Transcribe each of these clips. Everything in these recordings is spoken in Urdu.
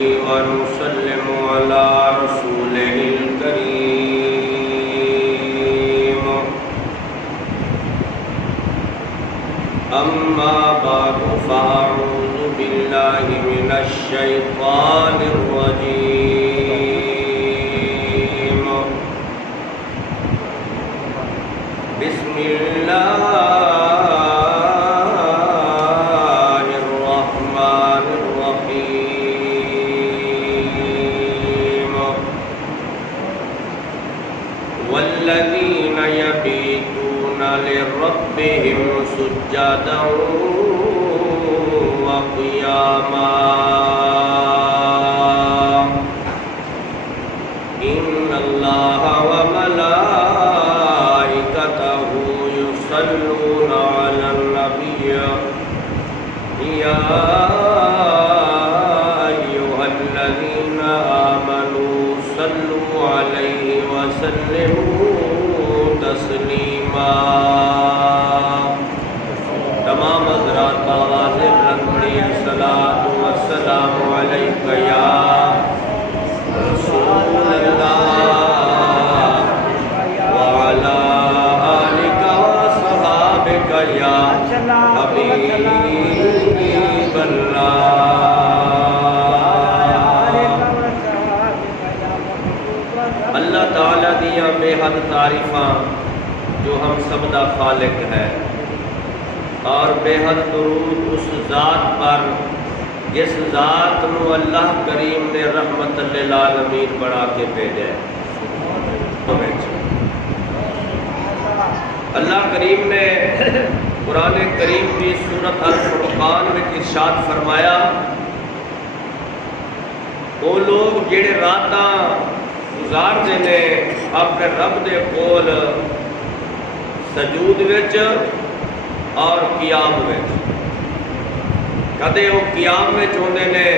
ونسلم على رسوله الكريم أما بعد فأعوذ بالله من الشيطان الرجيم بسم الله والذين يبيتون لربهم سجدا وقياما إن الله وملائكته يصلون على النبي يا أيها الذين آمنوا صلوا عليه وسلموا تسلیما۔ تمام حضرات بآواز بلند پڑھیے الصلاۃ والسلام علیک یا رسول اللہ وعلی آلک وصحابک یا حبیب اللہ۔ اللہ تعالیٰ دیا بے حد تعریفاں جو ہم سب دا خالق ہے، اور بے حد درود اس ذات پر جس ذات نو اللہ کریم نے رحمت للعالمین بنا کے بھیجا ہے۔ اللہ کریم نے قرآن کریم کی سورۃ الفرقان میں ارشاد فرمایا، وہ لوگ جڑے راتاں گزارتے نے اپنے رب دے کول سجود وچ اور قیام وچ، کدے وہ قیام وچ ہوندے نے،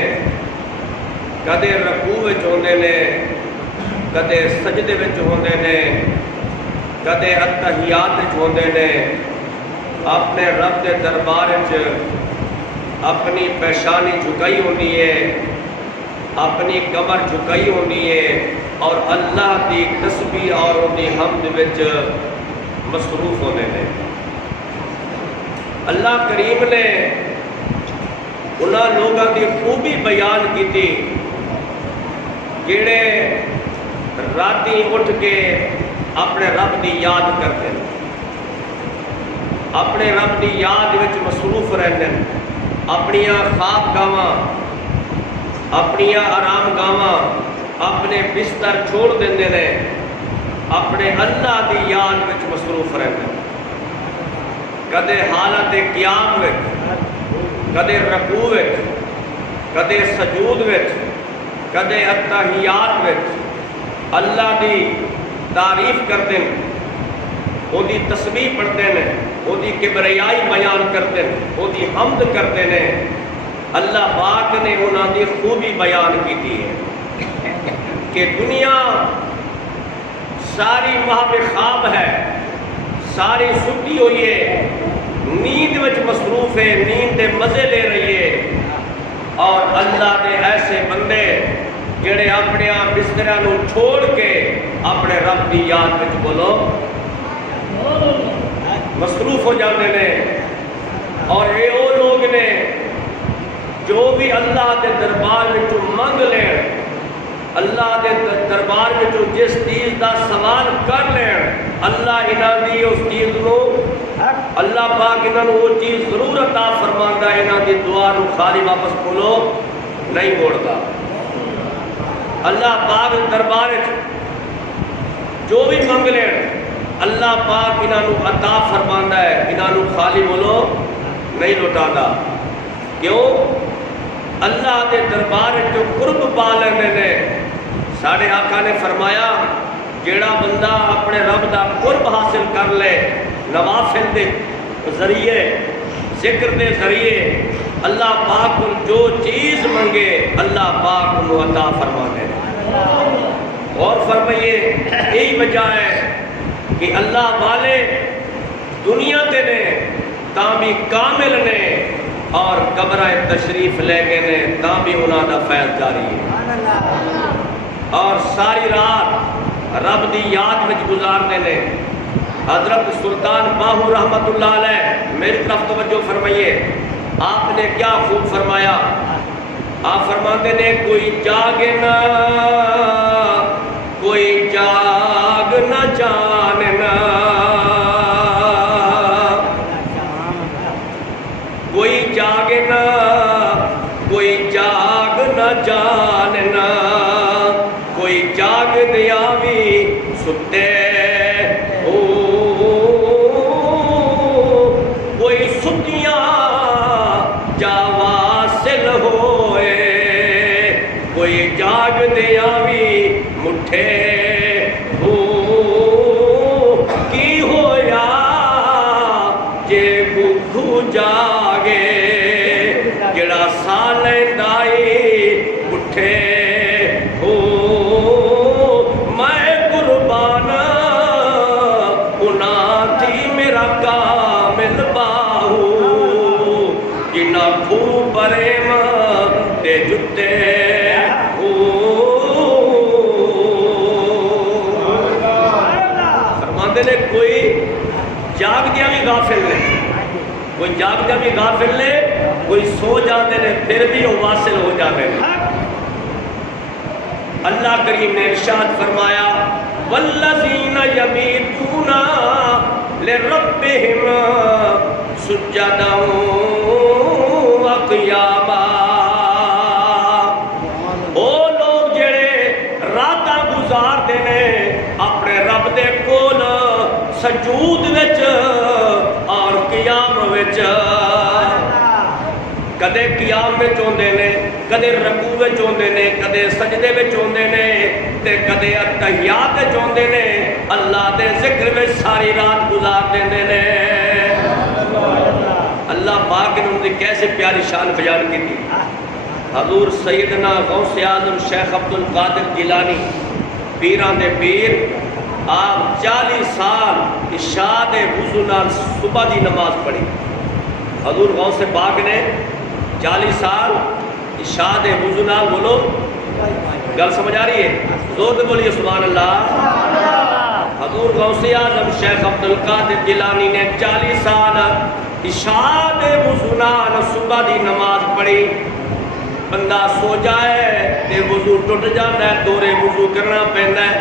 کدے رکوع وچ ہوندے نے، کدے سجدے وچ ہوندے نے، کدے التحیات وچ ہوندے نے، اپنے رب دے دربار وچ اپنی پیشانی جھکائی ہونی ہے، اپنی کمر جھکائی ہونی ہے، اور اللہ کی تسبیح اور ان کی حمد وچ مصروف ہونے نے۔ اللہ کریم نے انہاں لوگوں کی خوبی بیان کی تھی جڑے راتی اٹھ کے اپنے رب کی یاد کرتے ہیں، اپنے رب کی یاد وچ مصروف رہتے ہیں، اپنیاں خواب گاواں، اپنیاں آرام گاواں، اپنے بستر چھوڑ دیندے نے، اپنے اللہ کی یاد وچ مصروف رہتے ہیں، کدے حالت قیام وچ، کدے رکوع وچ، کدے سجود وچ، کدے التحیات وچ اللہ کی تعریف کرتے ہیں، وہ دی تسبیح پڑھتے ہیں، وہ دی کبریائی بیان کرتے ہیں، وہ دی حمد کرتے ہیں۔ اللہ پاک نے انہاں دی خوبی بیان کی تھی کہ دنیا ساری محو خواب ہے، ساری ستی ہوئی ہے، نیند وچ مصروف ہے، نیند دے مزے لے رہی ہے، اور اللہ دے ایسے بندے جڑے اپنے بستریاں نو چھوڑ کے اپنے رب دی یاد وچ بولو مصروف ہو جاتے ہیں۔ اور یہ وہ لوگ نے جو بھی اللہ دے دربار وچ منگ لین، اللہ دے دربار میں جو جس چیز دا سوال کر لین، اللہ انہاں دی اس چیز نو، اللہ پاک انہاں نو وہ چیز ضرور عطا فرماندا ہے، انہاں دی دعا نو خالی واپس بولو نہیں موڑتا۔ اللہ پاک دربار وچ جو بھی منگ لین اللہ پاک انہاں نو عطا فرماندا ہے، انہاں نو خالی بولو نہیں لوٹاتا۔ کیوں؟ اللہ دے دربار جو قرب پا لیندے نے۔ ساڑھے آقا نے فرمایا جیڑا بندہ اپنے رب دا قرب حاصل کر لے نوافل دے ذریعے، ذکر دے ذریعے، اللہ پاک کو جو چیز منگے اللہ پاک کو عطا فرما دے۔ اور فرمائیے یہی وجہ ہے کہ اللہ والے دنیا تے نے تاں بھی کامل نے، اور قبرہ تشریف لے گئے نے تاں بھی انہاں دا فیض جاری ہے اور ساری رات رب دی یاد وچ گزارنے نے۔ حضرت سلطان باہو رحمت اللہ علیہ میری طرف توجہ فرمائیے، آپ نے کیا خوب فرمایا۔ آپ فرماتے نے کوئی جاگے نہ کوئی جاگ نہ جاننا، کوئی جاگے نہ کوئی جاگ نہ جاننا، کوئی جاگ دیا بھی ستے ہو، کوئی ستیاں جا واصل ہوئے، کوئی جاگ دیا بھی مٹھے ہو، کی ہویا جے بھوکھو جاگے، جڑا سالندائی مٹھے ہو، میں قربان انہاں تھی میرا کامل باہو، جنا خوب بریم دے جتے ہو۔ فرماتے نے کوئی جاگ دیا بھی غافل نے، کوئی جاگ دیا بھی غافل نے، کوئی سو جاتے نے پھر بھی وہ واصل ہو جاتے ہیں۔ اللہ کریم نے ارشاد فرمایا والذین یبیتون لربہم سجدا وقیاما، او لوگ جڑے راتاں گزارتے نے اپنے رب دے کول سجود وچ اور قیام وچ، کدے قیام وچ ہوندے نے، کدے رکوع وچ ہوندے نے، کدے سجدے وچ ہوندے نے تے کدے اتحیات وچ ہوندے نے، اللہ دے ذکر وچ ساری رات گزار دیندے نے۔ اللہ پاک نے ان کی کیسے پیاری شان بیان کی تھی۔ حضور سیدنا غوث اعظم شیخ عبد القادر جیلانی پیران دے پیر، آپ 40 سال عشاء دے وضو نال صبح دی نماز پڑھی۔ حضور غوث پاک نے 40 سال عشاء دے وضو نال، بولو گل سمجھ آ رہی ہے؟ زور سے بولیے سبحان اللہ۔ حضور غوث اعظم شیخ عبد القادر جیلانی نے 40 سال عشاء دے وضو نال صبح دی نماز پڑھی۔ بندہ سو جائے تے وضو ٹوٹ جاتا ہے، دورے وضو کرنا پیندا ہے،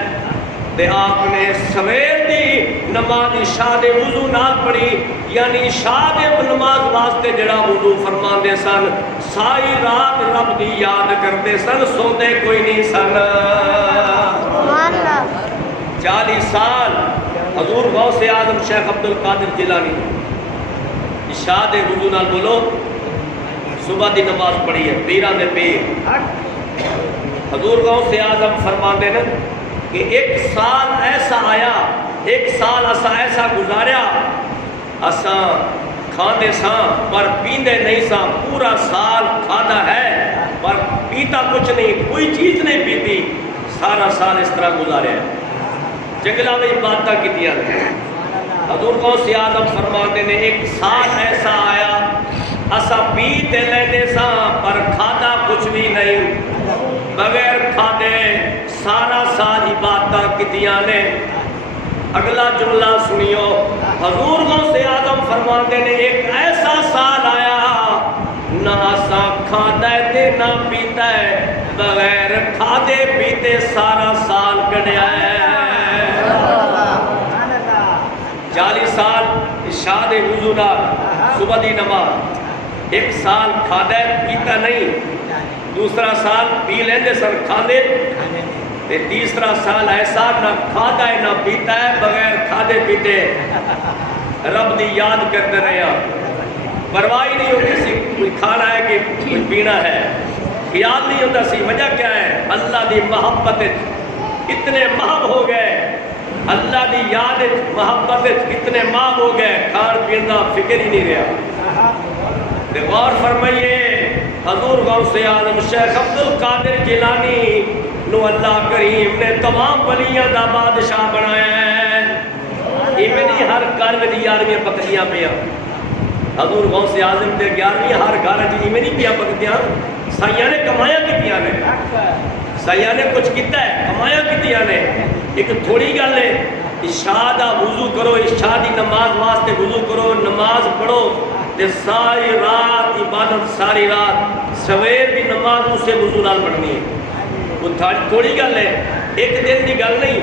تے آپ نے سویر دی نماز عشاء دے وضو نال پڑھی، یعنی عشاء دے نماز واسطے جڑا وضو فرماندے سن، ساری رات رب دی یاد کرتے سن، سوندے کوئی نہیں سن۔ 40 سال حضور غوث اعظم شیخ عبد القادر جیلانی عشاء دے وضو نال، بولو صبح دی نماز پڑھی ہے، پیران دے پیر۔ حضور غوث اعظم فرماندے نے کہ ایک سال ایسا آیا، ایک سال اسا ایسا گزاریا، اسا کھاندے ساں پر پیندے نہیں ساں، پورا سال کھانا ہے پر پیتا کچھ نہیں، کوئی چیز نہیں پیتی، سارا سال اس طرح گزاریا ہے، جنگلہ میں عبادتاں کیتیاں نے۔ حضور غوث اعظم فرماتے نے ایک سال ایسا آیا، اسا پیتے لیندے ساں پر کھاتا کچھ بھی نہیں، بغیر کھاتے سارا سال عبادتاں کیتیاں نے۔ اگلا جملہ سنیو، حضور غوث اعظم فرماتے نے ایک ایسا سال آیا، نہ اسا کھاتا ہے تے نہ پیتا ہے، بغیر کھاتے پیتے سارا سال کڈیا ہے۔ 40 سال عشاء دے وضو نال صبح دی نماز، ایک سال کھادا ہے پیتا نہیں، دوسرا سال پی لیندے سن کھاندے، تے تیسرا سال ایسا نہ کھادا ہے نہ پیتا ہے، بغیر کھادے پیتے رب دی یاد کرتے رہے ہیں، پرواہ نہیں ہوتی سی کوئی کھانا ہے کہ کوئی پینا ہے، خیال نہیں ہوتا سی وجہ کیا ہے، اللہ دی محبت اتنے محب ہو گئے، اللہ دی یاد محبت اتنے محب ہو گئے، کھان پینا فکر ہی نہیں رہا۔ غور فرمائیے، حضور غوث اعظم شیخ عبد القادر جیلانی نو اللہ کریم نے تمام ولیاں دا بادشاہ بنایا ہے۔ یہ نہیں ہر گل میں 11ویں پکڑیاں پہ حضور غوث اعظم دے 11ویں ہر گھر چ میں نہیں پیا پکدیاں سائیاں نے کمایا کتیاں نے سائیاں نے کچھ کیتا ہے کمایا کتیاں نے ایک تھوڑی گل ہے عشاء دا وضو کرو عشاء دی نماز واسطے وضو کرو نماز پڑھو تے ساری رات عبادت ساری رات سویر دی نماز اسے وضو نال پڑھنی ہے وہ تھوڑی گل ہے ایک دن دی گل نہیں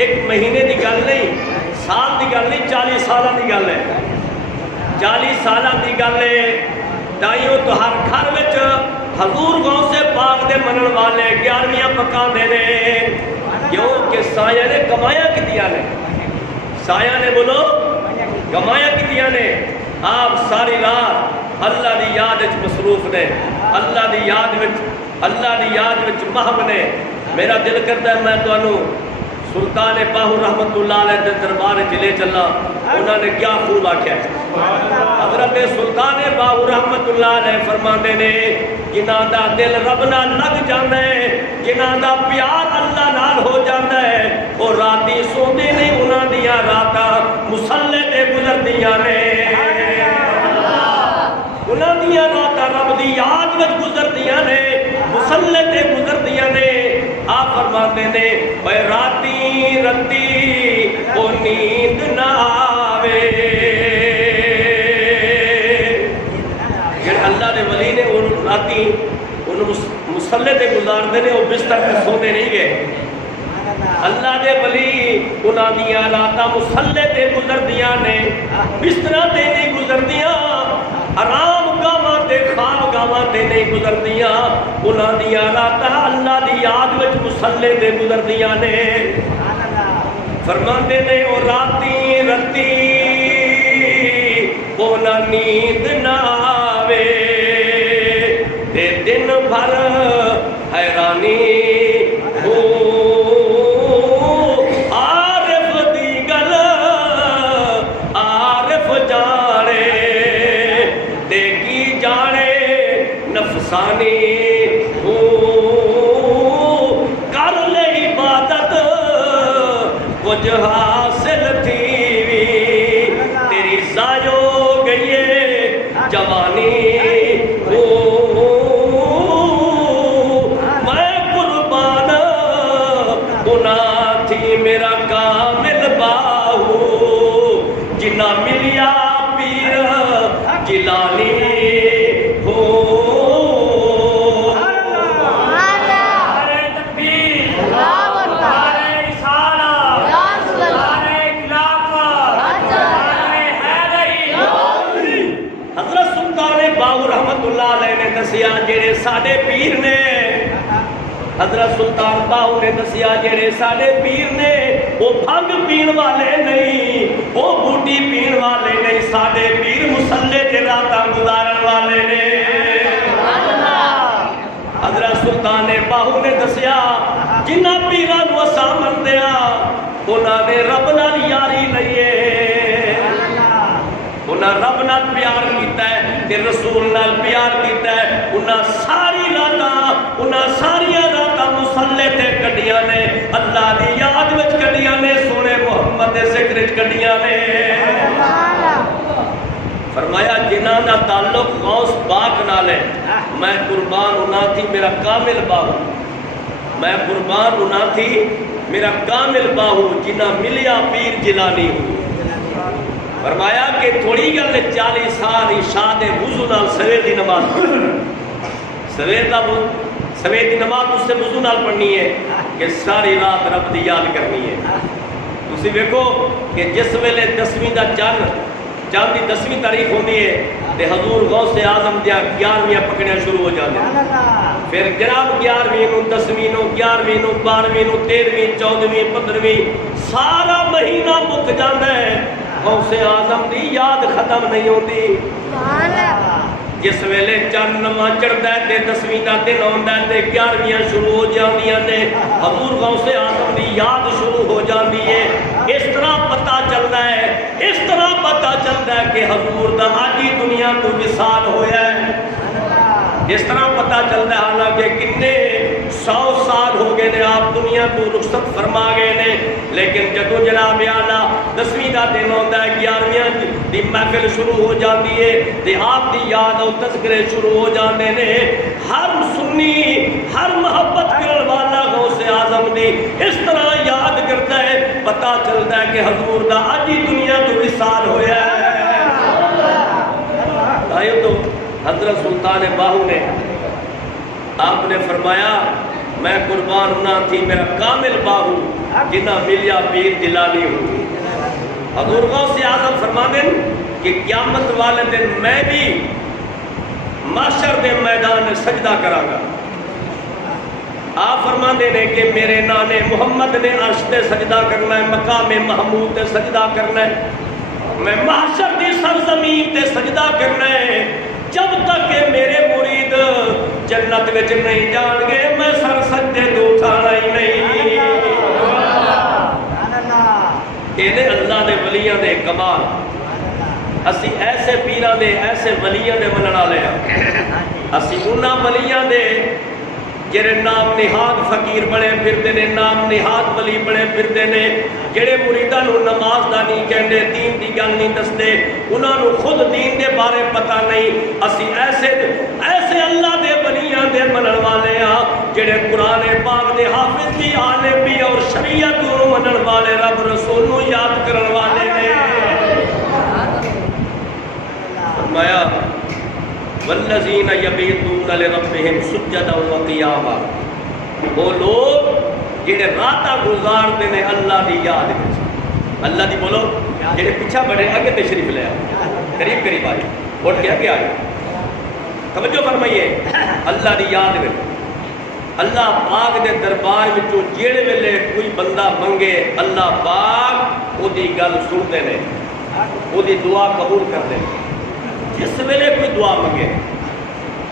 ایک مہینے دی گل نہیں سال دی گل نہیں 40 سالہ دی گل ہے 40 سالہ دی گل ہے تائیوں تو ہر گھر وچ حضور غوث پاک دے منن والے 11ویں پکان دے نے کیوں کہ سایہ نے کمایا کتیاں نے سایہ نے بولو کمایا کتیاں نے آپ ساری رات اللہ دی یاد وچ مصروف نے اللہ دی یاد وچ محب نے میرا دل کرتا ہے میں تانوں سلطان باہو رحمت اللہ علیہ دے دربار چلے چلا انہوں نے کیا خوب آکھیا حضرت سلطان باہو رحمت اللہ علیہ فرماندے نے جنہاں دا دل رب نال لگ جاندا ہے جنہاں دا پیار اللہ نال ہو جاندا ہے وہ راتی سوندے نہیں انہاں دیاں راتاں مصلی تے گزردیاں نے انہاں دیاں راتاں رب دی یاد وچ گزردیاں نے مصلی تے گزردیاں نے آپ فرماتے نے بے راتی رتی او نیند نہ آوے اللہ دے ولی نے ان راتی ان مصلی تے گزار دے نے وہ بستر پہ سونے نہیں گئے اللہ دے ولی انہاں دیاں راتاں مصلی تے گزردیاں نے بستر تے نہیں گزردیاں آرام گاواں تے خواب گاواں تے نہیں گزردیاں انہاں دیاں راتاں اللہ دی یاد وچ مصلی تے گزردیاں نے فرماندے نے او راتی رتی او نہ نیند نہ آوے تے دن بھر حیرانی ہو عارف دی گل عارف جانے تے کی جانے نفسانی ہو کر لے عبادت کچھ حاصل تھی تیری ضائع ہو گئی ہے جوانی ہو میں قربان گناہ تھی میرا کامل باہو جنہ ملیا پیر جیلانی دسیا جڑے ساڈے پیر نے حضرت سلطان باہو نے دسیا جڑے ساڈے پیر نے وہ بھنگ پین والے نہیں وہ بوٹی پین والے نہیں ساڈے پیر مصلی تے راتاں گزارن والے نے حضرت سلطان باہو نے دسیا جنہ پیراں نوں اساں مندیاں انہاں نے رب نال یاری لئیے انہاں رب نال پیار کیتا ہے تے رسول نال پیار کیتا ہے انہاں ساری راتاں مصلی تے کڈیاں نے اللہ دی یاد وچ کڈیاں نے سونے محمد دے ذکر وچ کڈیاں نے فرمایا جنہاں دا تعلق غوث پاک نال ہے میں قربان ہونا تھی میرا کامل باہو میں قربان ہونا تھی میرا کامل باہو جنہ ملیا پیر جیلانی ہوں فرمایا کہ تھوڑی گل 40 سال عشاء دے وضو نال سویر دی نماز سویر دی نماز اس سے وضو نال پڑھنی ہے کہ ساری رات رب دی یاد کرنی ہے تسی دیکھو کہ جس ویلے 10ویں دا چاند دی 10ویں تاریخ ہوندی ہے تے حضور غوث اعظم دیاں 11ویں پکڑیاں شروع ہو جاندے پھر جناب 11ویں نو 10ویں نو 11ویں نو 12ویں نو 13ویں 14ویں 15ویں سارا مہینہ مک جاندا ہے غوث اعظم دی یاد ختم نہیں ہوندی جس ویلے چند نواں چڑھدا ہے تے 10ویں دا دن ہوندا ہے تے 11ویں شروع ہو جاندیاں نے حضور غوث اعظم دی یاد شروع ہو جاندی ہے اس طرح پتہ چلدا ہے کہ حضور دا اج ہی دنیا تو وصال ہویا ہے اس طرح پتہ چلدا ہے حالانکہ کتنے 100 سال ہو گئے نے، آپ دنیا کو رخصت فرما گئے نے، لیکن جدو جناب آلہ 10ویں کا دن ہوتا ہے، 11ویں دی محفل شروع ہو جاتی ہے تے آپ دی یاد اور تذکرے شروع ہو جاتے نے. ہر سنی، ہر محبت کرنے والا غوث اعظم دی اس طرح یاد کرتا ہے، پتہ چلتا ہے کہ حضور دا اج ہی دنیا تو وصال ہویا ہے. آئے تو حضرت سلطان باہو نے آپ نے فرمایا میں قربان نہ تھی میرا کامل باہو جنہ ملیا پیر جلانی ہوں. حضور غوث اعظم فرماتے ہیں کہ قیامت والے دن میں بھی محشر دے میدان میں سجدہ کراں گا. آپ فرماتے ہیں کہ میرے نانے محمد نے عرش تے سجدہ کرنا ہے، مقام محمود تے سجدہ کرنا ہے، میں محشر دی سرزمین تے سجدہ کرنا ہے. جب تک کہ میرے مرید جنت وچ نہیں جان گے میں سر سجدے تو اٹھانا ہی نہیں. یہ اللہ دے ولیاں دے کمال. اسی ایسے پیراں دے ایسے ولیاں دے منن والے ہاں. اسی انہاں ولیاں دے جڑے نام نہاد فقیر بڑے پھردے نے، نام نہاد ولی بڑے پھردے نے، جڑے مریداں نو نماز دا نہیں کہندے، دین دی گل نہیں دسدے، انہاں نو خود دین دے بارے پتہ نہیں. اسی ایسے اللہ دے ولیاں دے منن والے ہاں جڑے قرآن پاک دے حافظ بھی، عالم بھی اور شریعت نو منن والے، رب رسول نو یاد کرن والے نے. فرمایا والذین یبیتون لربہم سجدا وقیاما، وہ لوگ جڑے راتاں گزارتے نے اللہ دی یاد وچ. اللہ دی بولو، جڑے پیچھے بڑے اگے تشریف لے آؤ، قریب قریب آئے، اٹھ کے آگے آئے. توجہ فرمائیے، اللہ دی یاد وچ اللہ پاک دے دربار وچوں جڑے ویلے کوئی بندہ منگے اللہ پاک او دی گل سنتے نے، او دی دعا قبول کرتے ہیں. جس ویلے کوئی دعا منگے،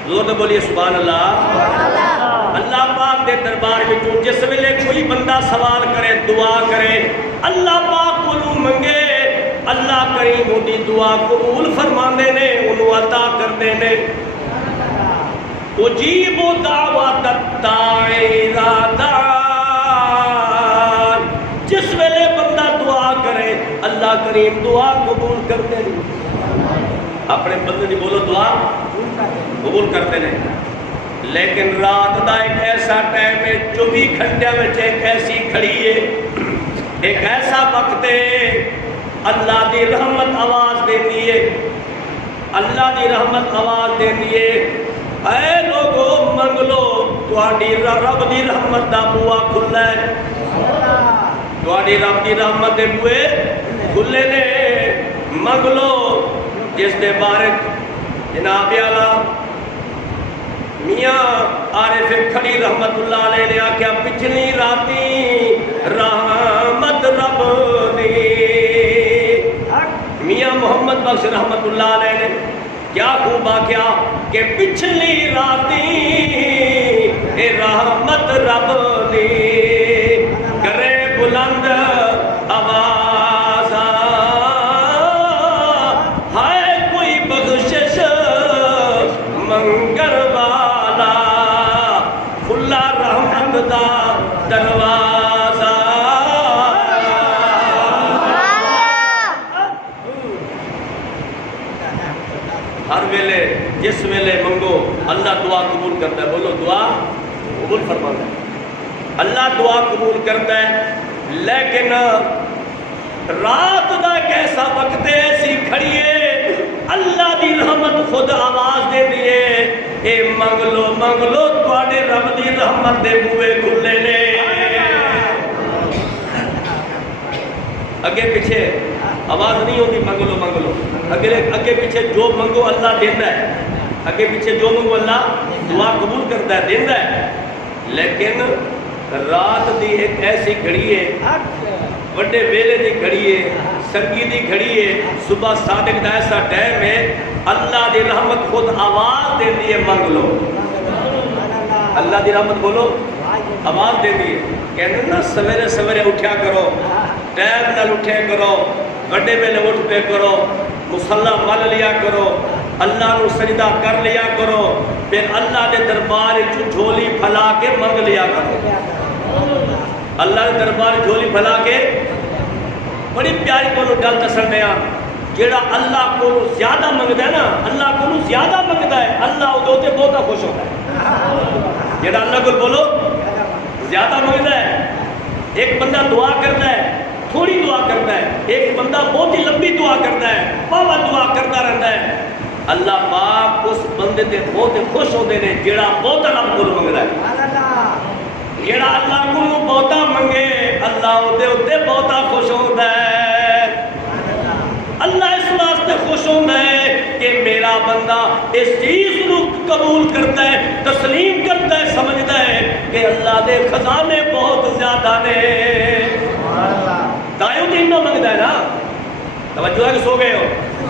زور سے بولیے سبحان اللہ. اللہ پاک دے دربار وچوں جس ویلے کوئی بندہ سوال کرے، دعا کرے، اللہ پاک کو منگے، اللہ کریم وہ دی دعا قبول فرماندے نے، انہوں عطا کردے نے. اجیب دعوت الداعی اذا دعان، جس ویلے بندہ دعا کرے اللہ کریم دعا قبول کردے نے. اپنے بندے دی بولو دعا قبول کرتے ہیں. لیکن رات دا ایک ایسا ٹائم ہے، 24 گھنٹے میں ایک ایسی کھڑی ہے، ایک ایسا وقت ہے اللہ دی رحمت آواز دینی ہے، اللہ دی رحمت آواز دینی ہے. اے لوگو منگ لو، تہاڈی رب دی رحمت دا بوا کھلا ہے، تہاڈی رب دی رحمت دے بوئے کھلے نے. منگ لو. جس دے بارے جناب اعلیٰ میاں عارف کھڑی رحمت اللہ علیہ نے آکھیا پچھلی راتی رحمت رب دی. میاں محمد بخش رحمت اللہ علیہ نے کیا خوب آکھیا کہ پچھلی راتی رحمت رب دی، کرے بلند آواز منگر والا کھلا رحمت دا دروازہ. ہر ویلے جس ویلے منگو اللہ دعا قبول کرتا ہے. بولو دعا قبول فرماتا ہے. اللہ دعا قبول کرتا ہے. لیکن رات دا ایک ایسا وقت ایسی کھڑی ہے اللہ دی رحمت خود آواز دے دیے، اے منگ لو تواڈے رب دی رحمت دے بوئے کھلے نے. اگے پیچھے آواز نہیں ہوتی منگ لو. اگے پیچھے جو منگو اللہ دیتا ہے، اگے پیچھے جو منگو اللہ دعا قبول کرتا ہے، دیتا ہے. لیکن رات دی ایک ایسی گھڑی ہے، بڑے ویلے دی گھڑی ہے، سرگی دی گھڑی ہے، صبح صادق دا ایسا ٹائم ہے اللہ دی رحمت خود آواز دے دیئے منگ لو. اللہ دی رحمت بولو آواز دے دیئے. کہنے نا سویرے اٹھیا کرو، ٹائم نال اٹھیا کرو، بڑے ویلے اٹھ پہ کرو. مصلا مل لیا کرو، اللہ نو سجدہ کر لیا کرو، پھر اللہ دے دربار جھولی پھلا کے منگ لیا کرو۔ اللہ دے دربار جھولی پھلا کے بڑی پیاری کو گل دسن دیا، جیڑا اللہ کو زیادہ منگتا ہے نا، اللہ کو زیادہ منگتا ہے، اللہ وہ تے بہت خوش ہوتا ہے۔ جیڑا اللہ کو بولو زیادہ منگتا ہے، ایک بندہ دعا کرتا ہے تھوڑی دعا کرتا ہے، ایک بندہ بہت ہی لمبی دعا کرتا ہے، بابا دعا کرتا رہتا ہے، اللہ پاک اس بندے تے بہت خوش ہوتے ہیں جیڑا بہت رب کو منگتا ہے۔ جیڑا اللہ کو بہتا منگے اللہ وہ بہتا خوش ہوتا ہے۔ اللہ اس واسطے خوش ہوتا ہے کہ میرا بندہ اس چیز کو قبول کرتا ہے، تسلیم کرتا ہے، سمجھتا ہے کہ اللہ دے خزانے بہت زیادہ نے۔ دائیوں دین نہ منگتا ہے نا، توجہ ہے کہ سو گئے ہو؟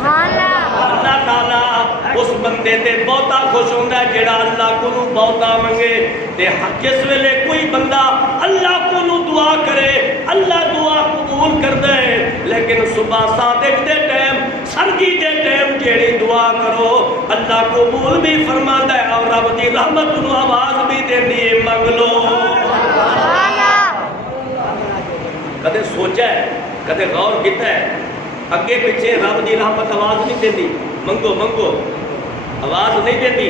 اللہ تعالیٰ اس بندے تے بہتا خوش ہوتا ہے جیڑا اللہ کو بہتا منگے۔ تے جس ویلے کوئی بندہ اللہ کو دعا کرے اللہ دعا قبول کرتا ہے، لیکن صبح صادق دے ٹائم سرگی دے ٹائم جیڑی دعا کرو اللہ قبول بھی فرماتا ہے اور رب دی رحمت نو آواز بھی دیندی ہے، منگ لو۔ کدے سوچا ہے، کدے غور کیتا ہے اگے پیچھے رب دی رحمت آواز نہیں دیندی؟ منگو منگو آواز نہیں دیندی،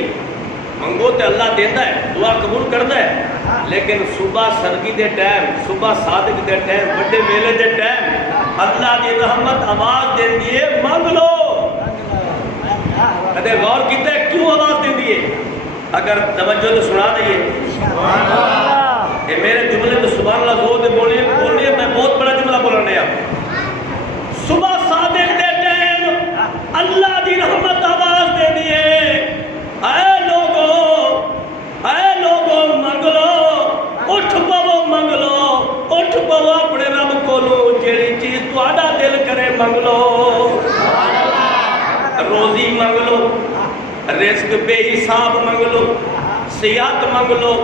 منگو تے اللہ دیندا ہے، دعا قبول کردا ہے، لیکن صبح سرگی دے ٹائم، صبح صادق دے ٹائم، بڑے میلے دے ٹائم اللہ دی رحمت آواز دیندی ہے، منگ لو۔ کدے غور کیتا ہے کیوں آواز دیندی ہے؟ اگر توجہ تو سنا دئیے، میرے جملے تو سبحان اللہ زور دے بولیے، میں بہت بڑا جملہ بولنے ہیں۔ صبح صادق دے ٹائم اللہ دی رحمت آواز دے دیئے، اے لوگو منگ لو، اٹھ پو منگ لو، اٹھ پو اپنے رب کو لو، جیڑی چیز تہاڈا دل کرے منگ لو۔ روزی منگ لو، رزق بے حساب منگ لو، صحت منگ لو،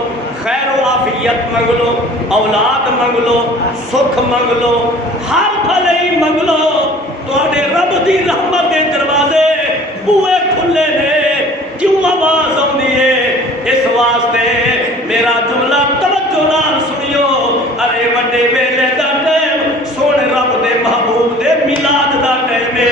خیر و عافیت منگ لو، اولاد منگ لو، سکھ منگ لو، ہر بھلائی منگ لو، تواڈے رب دی رحمت دے دروازے بوئے کھلے نے۔ کیوں آواز آندی ہے؟ اس واسطے میرا جملہ توجہ نال سنیو، ارے وڈے ویلے دا ٹائم سونے رب دے محبوب دے میلاد دا ٹائم ہے۔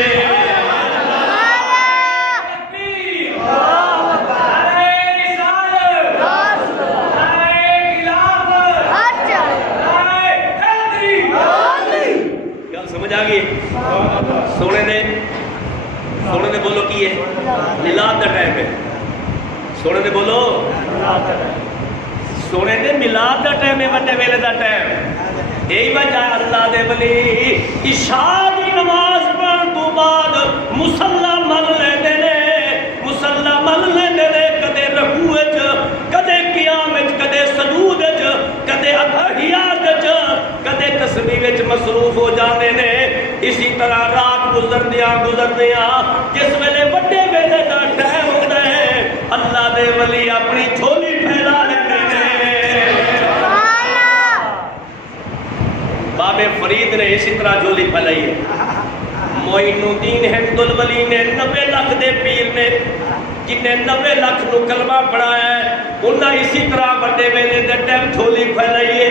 سونے نے بولو کی ہے میلاد دا ٹائم ہے، سونے نے بولو سونے نے میلاد دا ٹائم ہے، وڈے ویلے دا ٹائم۔ یہی وجہ اللہ دے ولی عشاء دی نماز پڑھن تو بعد مصلا مل لیندے نے، مصلا مل لیندے نے، کدے رکوع وچ، کدے قیام وچ، کدے سجود وچ، کدے اتحیات وچ، کدے تسبیح وچ مصروف ہو جاندے نے۔ اسی طرح رات گزردیاں جس ویلے وڈے ویلے دا ٹائم ہوندا ہے اللہ دے ولی اپنی جھولی پھیلا لیندے نے۔ بابے فرید نے اسی طرح جھولی پھیلائی ہے، معین الدین حمد الولی نے 90 لاکھ دے پیر نے جنہیں 90 لاکھ نو کلمہ پڑھایا ہے، انہاں اسی طرح وڈے ویلے دے ٹائم جھولی پھیلائی ہے۔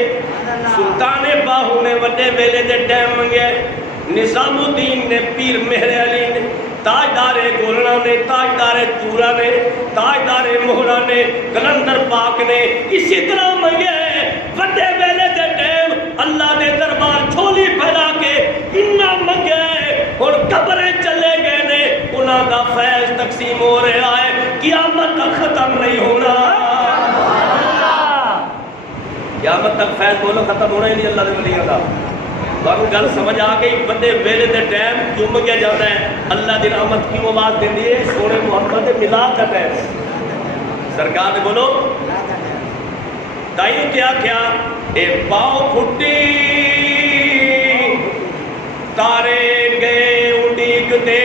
سلطان باہو نے وڈے ویلے دے ٹائم منگیا ہے، نظام الدین نے، پیر مہر علی نے، تاجدار گولڑا نے، تاجدار چورا نے، تاجدار مہرا نے، کلندر پاک نے اسی طرح منگیا ہے۔ وڈے ویلے دے ٹائم اللہ دے دربار جھولی پھیلا کے انہاں منگیا ہے، اور قبریں چلے گئے نے، انہاں دا فیض تقسیم ہو رہا ہے، قیامت تک ختم نہیں ہونا۔ قیامت تک فیض بولو ختم ہونا ہی نہیں اللہ دے ولیاں دا۔ بارو گل سمجھ آ گئی بندے ویلے دے ٹائم کیوں منگیا جاتا ہے، اللہ دی رحمت کیوں آواز دیندی ہے؟ سونے محمد دے میلاد دا ٹائم سرکار نے بولو تائیوں کیا کیا اے پاؤ پھٹی تارے گئے اڈیک دے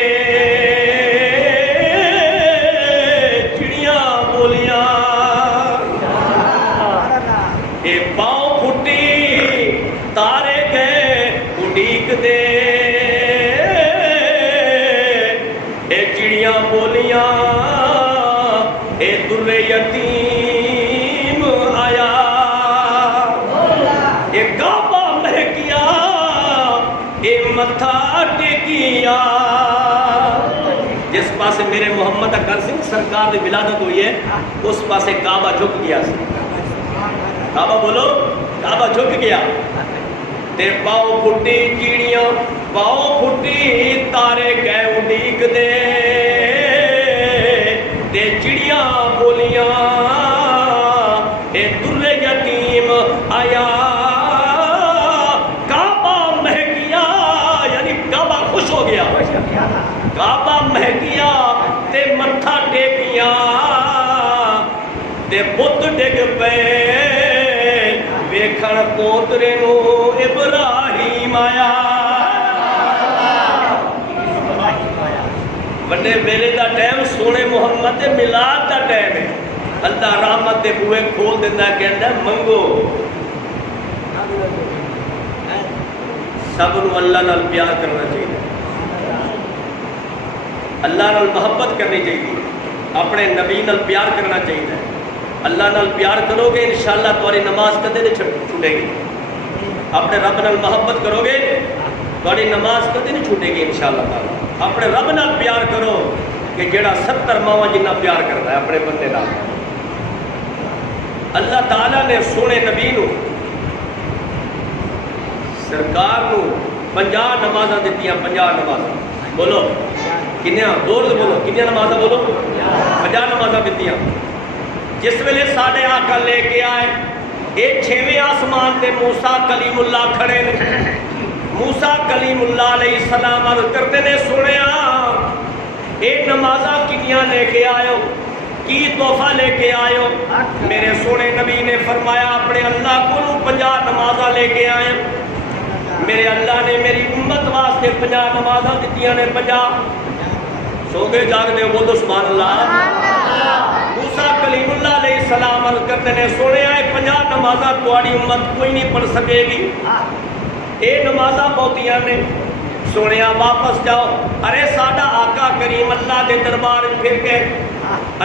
چڑیاں بولیاں، اے پاؤ پھٹی تارے گئے اڈیک دے متھا ٹیکیا جس پاسے میرے محمد اکر سنگھ سرکار کی ولادت ہوئی ہے اس پاسے کعبہ جھک گیا سی کعبہ بولو کعبہ جھک گیا تے پاؤ پھٹی چیڑیاں پاؤ پھٹی تارے گئے اڈیک دے تے چڑیاں بولیاں اے در یتیم آیا کعبہ مہکیا یعنی کعبہ خوش ہو گیا کعبہ مہکیا تے متھا ٹیکیا تے بت ڈگ پے ویکھن پوترے نو ابراہیم آیا بڑے ویلے دا ٹائم سونے محمد دے میلاد دا ٹائم ہے اللہ رحمت دے بوئے کھول دینا کہندا منگو سب نو اللہ نال پیار کرنا چاہیے اللہ نال محبت کرنی چاہیے اپنے نبی نال پیار کرنا چاہیے اللہ نال پیار کرو گے انشاءاللہ تمہاری نماز کدے نہیں چھوٹے گی اپنے رب نال محبت کرو گے تمہاری نماز کدے نہیں چھوٹے گی انشاءاللہ تعالی اپنے رب نال پیار کرو کہ جیڑا 70 ماواں جنہ پیار کرتا ہے اپنے بندے نال اللہ تعالیٰ نے سونے نبی نو سرکار نو 50 نمازاں دتیاں 50 نمازاں بولو کنیاں زور سے بولو کنیاں نمازاں بولو 50 نمازاں دتیاں جس ویلے ساڈے آقا لے کے آئے اے 6ویں آسمان تے موسیٰ کلیم اللہ کھڑے نے موسیٰ کلیم اللہ علیہ السلام عرض کرتے نے سنیا اے نمازاں کنیاں لے کے آئے کی تحفہ لے کے آئے ہو میرے سونے نبی نے فرمایا اپنے اللہ کو 50 نمازاں لے کے آئے میرے اللہ نے میری امت واسطے 50 نمازاں دتیاں نے 50 سو گئے جاگ دے بول دو سبحان اللہ موسیٰ کلیم اللہ علیہ السلام عرض کرتے نے سونے آئے 50 نمازاں تواڈی امت کوئی نہیں پڑھ سکے گی اے نمازاں بہتیاں نے سونے واپس جاؤ ارے ساڈا آقا کریم اللہ دے دربار پھر گئے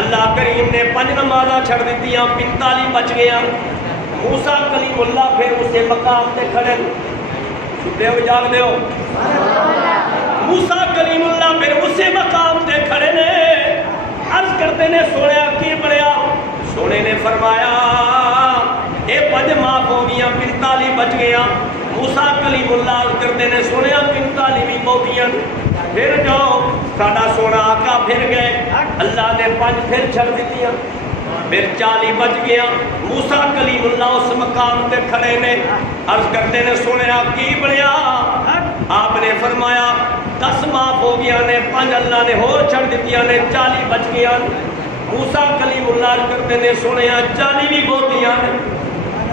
اللہ کریم نے 5 نمازاں چھڑ دتیاں 45 بچ گیا موسیٰ کلیم اللہ پھر اسے مقام تے کھڑے چھٹے ہو جاگ دیو موسیٰ کلیم اللہ پھر اسے مقام تے کھڑے نے عرض کرتے نے سونے کی بڑیا سونے نے فرمایا اے 5 معاف ہو گیا 45 بچ گیا موسیٰ کلیم اللہ عرض کرتے نے سونے 45 بھی بہتیاں پھر جاؤ ساڈا سونا آقا پھر گئے اللہ نے 5 پھر چھڑ دتیاں پھر 40 بچ گیا موسیٰ کلیم اللہ اس مقام تے کھڑے نے عرض کرتے نے سونے کی بڑیا آپ نے فرمایا 10 معاف ہو گیا نے 5 اللہ نے اور چھڑ دتیاں نے 40 بچ گیا موسیٰ کلیم اللہ عرض کرتے نے سونے 40 بھی بہتیاں نے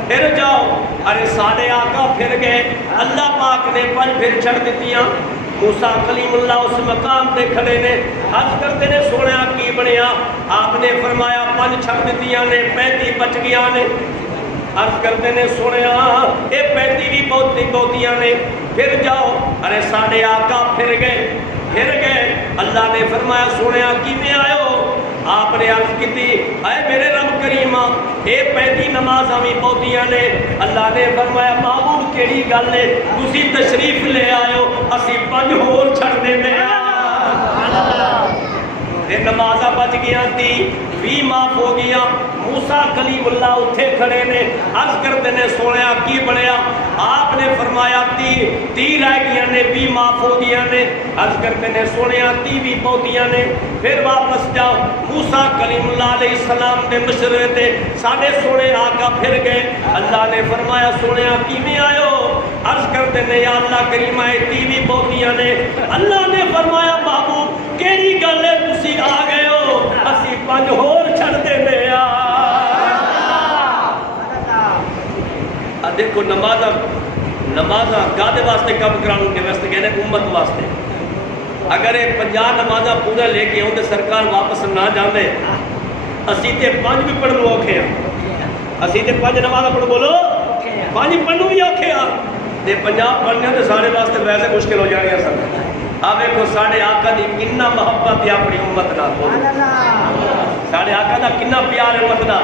پھر جاؤ ارے سارے آقا پھر گئے اللہ پاک نے 5 پھر چھڑ دتیاں موسیٰ کلیم اللہ اس مقام تے کھڑے نے عرض کرتے نے سونے کی بنیا آپ نے فرمایا 5 چھڑ دتیاں نے 35 بچ گیا نے عرض کرتے نے سونے اے 35 بھی بہتیاں نے پھر جاؤ ارے سارے آقا پھر گئے اللہ نے فرمایا سونے کی میں آئے ہو آپ نے عرض کی تھی اے میرے رب کریمہ اے 35 نمازاں بھی بہتیاں نے اللہ نے فرمایا محبوب کیڑی گل ہے تسی تشریف لے آئے ہو اسی 5 ہور چھڑ دے میں تے نمازاں بچ گیا تھی 20 معاف ہو گیا موسیٰ کلیم اللہ اتھے کھڑے نے عرض کرتے نے سونے کی بڑھیا آپ نے فرمایا 30 رہ گیا نے 20 معاف ہو گیا نے عرض کرتے نے سونے 30 بھی بہتیاں نے پھر واپس جاؤ موسیٰ کلیم اللہ علیہ السلام نے مشورے تے ساڑھے سونے آقا پھر گئے اللہ نے فرمایا سونے کی میں آئے ہو عرض کرتے نے یا اللہ کریم آئے 30 بھی بہتیاں نے اللہ نے فرمایا محبوب کیڑی گل ہے تسی آ گئے ہو اسی 5 ہور چھڑ دے میں دیکھو نمازاں گادے واسطے کب کراؤں کے واسطے کہنے امت واسطے اگر یہ 50 نمازاں پورا لے کے ہوتے سرکار واپس نہ جانے اسی تے 5 بھی پڑھ لو اوکھے اسی تے 5 نمازاں پڑھ بولو 5 پڑھنو بھی اوکھے تے 50 پڑھنے تے سارے واسطے ویسے مشکل ہو جائے گا سب آپ دیکھو ساڑھے آقا دی کنہ محبت ہے اپنی امت نہ ساڑھے آقا دا کنہ پیار ہے امت نہ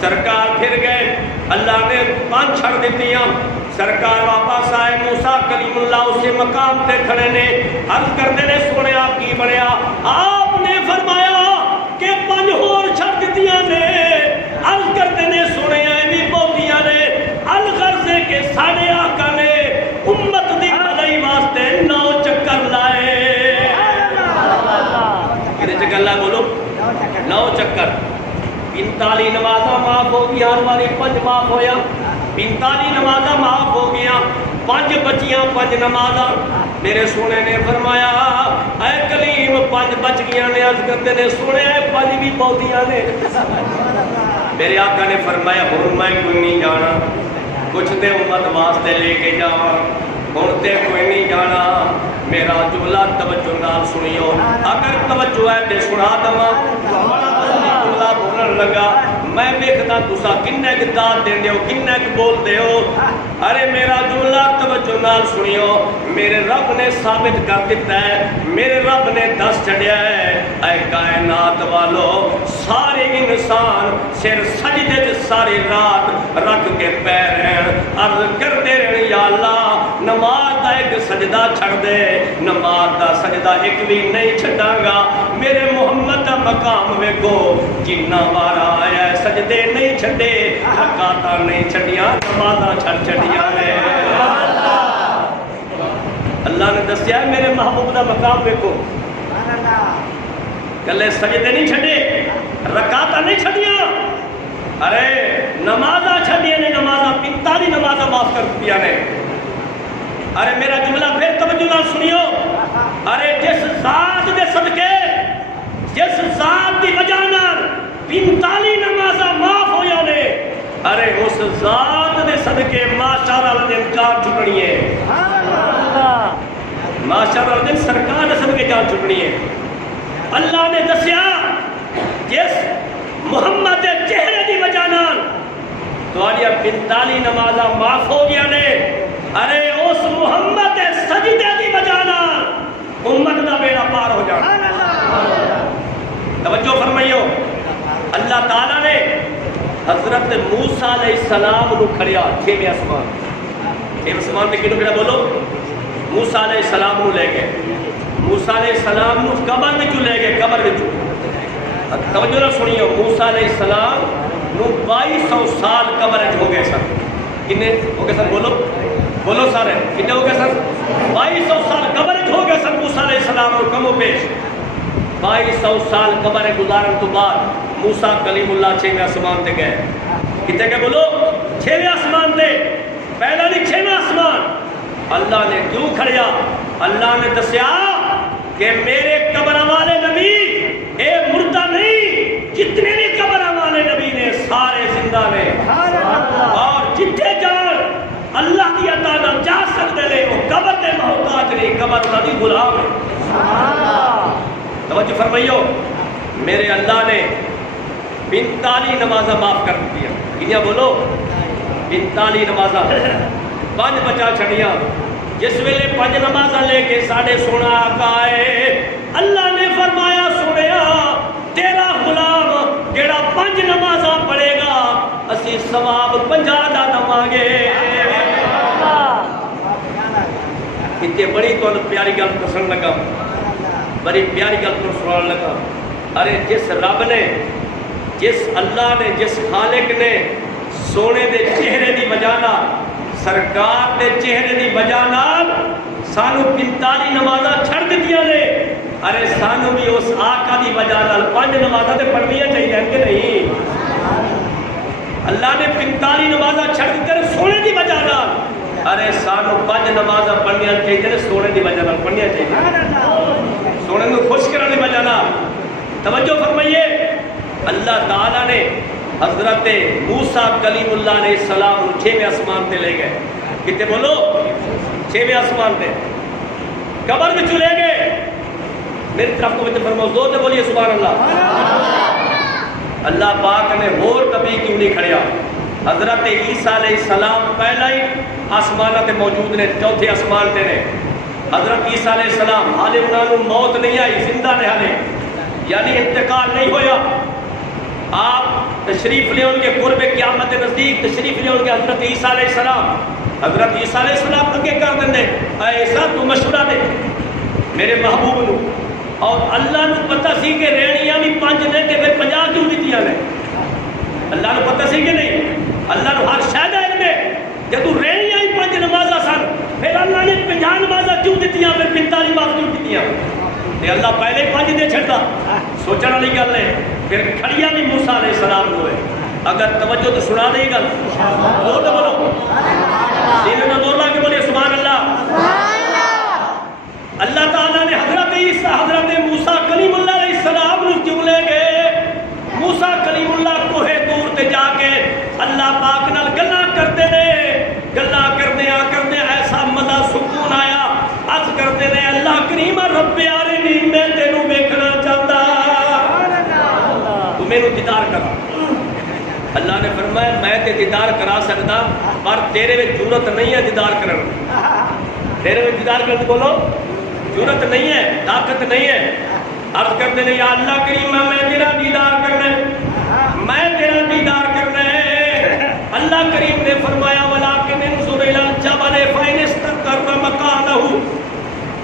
سرکار پھر گئے، اللہ نے 5 چھڑ دیتی ہیں، سرکار واپس آئے، موسیٰ کلیم اللہ اسی مقام تے کھڑے نے، عرض کرتے نے سونے آپ کی بڑھیا، آپ نے فرمایا کہ 5 اور چھڑ دیتیاں نے، عرض کرتے نے سونے بھی بہتیاں نے، الغرض ہے کہ ساڑھے آقا نے امت دی بھلائی واسطے 9 چکر لائے۔ کتنے چکر لائے بولو؟ 9 چکر۔ 45 نمازاں معاف ہو گیا، ہماری 5 معاف ہویا، 45 نمازاں معاف ہو گیا، 5 بچیاں 5 نمازاں۔ میرے سونے نے فرمایا اے کلیم 5 بچ گیا نے، عرض کرتے نے سونے 5 بھی بہتیاں نے۔ میرے آقا نے فرمایا ہوں میں کوئی نہیں جانا، کچھ دے امت واسطے لے کے جاواں، ہوں تے کوئی نہیں جانا۔ میرا جملہ توجہ نال سنیو، اگر توجہ ہے تے سنا دواں، جملہ بولن لگا میں ویکھدا تساں کنے ک داد دیندے ہو، کنے ک بولدے ہو۔ ارے میرا جملہ توجہ نال سنیو، میرے رب نے ثابت کر دیتا ہے، میرے رب نے دس چھڈیا ہے اے کائنات والو، سارے انسان سر سجدے چ ساری رات رکھ کے پیر رہن، عرض کرتے رہن یا اللہ نماز دا ایک سجدہ چھڑ دے، نماز دا سجدہ ایک بھی نہیں چھڈاں گا۔ میرے محمد دا مقام ویکھو، جنہ بار آیا ہے سجدے نہیں چھڈے، رکعتاں نہیں چھڈیاں، نمازاں چھڑ چھڈیاں نے۔ اللہ نے دسیا ہے میرے محبوب دا مقام ویکھو، کلے سجدے نہیں چھڈے، رکعتاں نہیں چھڈیاں، ارے نمازاں چھڈیاں نے، نمازاں 45 نمازاں معاف کر دیا نے۔ ارے میرا جملہ پھر توجہ نال سنیو، ارے جس ذات دے صدقے، جس ذات دی وجہ نال 45 نمازاں معاف ہویا نے، ارے اس ذات دے صدقے معاشر والے دن جان چھٹنی ہے، معاشر والے دن سرکار دے صدقے جان چھٹنی ہے۔ اللہ نے دسیا جس محمد دے چہرے دی وجہ نال تواڈی 45 نمازاں معاف ہو گیا نے، ارے اس محمد دے سجدے دی وجہ نال امت دا بیڑا پار ہو جانا۔ توجہ فرمائیو، اللہ تعالیٰ نے حضرت موسیٰ علیہ السلام نو کھڑیا 6ویں آسمان، 6ویں آسمان پہ کنوں کھڑا بولو؟ موسیٰ علیہ السلام نو لے گئے، موسیٰ علیہ السلام نو قبر وچوں لے گئے، قبر وچوں۔ توجہ نہ سنیو، موسیٰ علیہ السلام نو 2200 سال قبر وچ ہو گئے سن۔ کنے ہو گئے سن بولو؟ بولو سارے کنے ہو گئے سن؟ 2200 سال قبر وچ ہو گئے سن موسیٰ علیہ السلام نو کم و بیش۔ 2200 سال قبر گزارن تو بعد موسیٰ کلیم اللہ 6ویں آسمان تے گئے۔ کتے گئے بولو؟ 6ویں آسمان تے، پہلا نہیں 6واں آسمان۔ اللہ نے کیوں کھڑیا؟ اللہ نے دسیا کہ میرے قبر والے نبی اے مردہ نہیں، جتنے بھی قبر والے نبی نے سارے زندہ نے، اور جتنے جان اللہ کی عطا نال جا سکتے نے وہ قبر دے محتاج نہیں، قبر اللہ دی غلام ہے۔ توجہ فرمائیو، میرے اللہ نے 45 نمازاں معاف کر دیا، کتنیاں بولو؟ 45 نمازاں، 5 بچا چھڑیاں۔ جس ویلے 5 نمازاں لے کے ساڑھے سونا آقا آئے، اللہ نے فرمایا سنیا تیرا غلام جیڑا 5 نمازاں پڑھے گا اسی ثواب 50 دا دواں گے۔ اتنی بڑی تو پیاری گل پسند لگا، بڑی پیاری گل کو سنان لگا۔ ارے جس رب نے، جس اللہ نے، جس خالق نے سونے دے چہرے دی وجہ نال، سرکار دے چہرے دی وجہ نال سانو 45 نمازاں چھڑ دتیاں نے، ارے سانو بھی اس آقا دی وجہ نال 5 نمازاں تے پڑھنیاں چاہیے کہ نہیں؟ اللہ نے 45 نمازاں چھڑ دیتے ہیں سونے دی وجہ نال، ارے سانو 5 نمازاں پڑھنیاں چاہیے، سونے دی وجہ نال پڑھنیاں چاہیے، سونے کو خوش کرنے دی وجہ نال۔ توجہ فرمائیے، اللہ تعالیٰ نے حضرت موسیٰ کلیم اللہ علیہ السلام 6ویں آسمان تے لے گئے۔ کتے بولو؟ 6ویں آسمان تے قبر میں چلے گئے۔ میری طرف کو بچے فرماؤ زور سے بولیے سبحان اللہ۔ اللہ پاک نے اور کبھی کیوں نہیں کھڑیا؟ حضرت عیسیٰ علیہ السلام پہلا ہی آسمان تے موجود نے، 4تھے آسمان تے نے۔ حضرت عیسیٰ علیہ السلام حالے انہوں نے موت نہیں آئی، زندہ نے حالے، یعنی انتقال نہیں ہویا۔ آپ تشریف لے ان کے قرب قیامت نزدیک تشریف لے ان کے حضرت عیسیٰ علیہ السلام. حضرت عیسیٰ علیہ السلام اگے کر دیں اے عیسیٰ تو مشورہ دے میرے محبوب نو. اور اللہ نو پتہ سی کہ رہنیاں بھی 5 نے تے پھر 50 کیوں دتیاں نے. اللہ نو پتہ سی کہ نہیں, اللہ نو ہر شے دا علم ہے. جدوں رہنیاں ہی 5 نمازاں سن پھر اللہ نے 50 نمازاں کیوں دتیاں پھر 45 معاف کیوں دتیاں. تے اللہ پہلے 5 دے چھڑدا, سوچن والی گل ہے. پھر کھڑیاں بھی موسیٰ علیہ السلام کو ہے. اگر توجہ تو سنا دے گل زور تو بولو سینے میں زور لا کے بولے سبحان اللہ. اللہ تعالیٰ نے حضرت عیسیٰ حضرت موسیٰ کلیم اللہ علیہ السلام کو کیوں لے گئے. موسیٰ کلیم اللہ کوہ دور تے جا کے اللہ پاک نال گلاں کرتے نے. گلاں کرتے ایسا مزہ سکون آیا. عرض کرتے نے اللہ کریم رب ارنی میں تینوں ویکھنا چاہتا, تو مینوں دیدار کرا. اللہ نے فرمایا میں تے دیدار کرا سکتا پر تیرے میں جرت نہیں ہے دیدار کرن. تیرے میں دیدار کرن بولو جرت نہیں ہے, طاقت نہیں ہے. عرض کرتے ہیں یا اللہ کریم میں تیرا دیدار کرنا ہے, میں تیرا دیدار کرنا ہے. اللہ کریم نے فرمایا ولکن انظر الی الجبل فإن استقر مکانہ.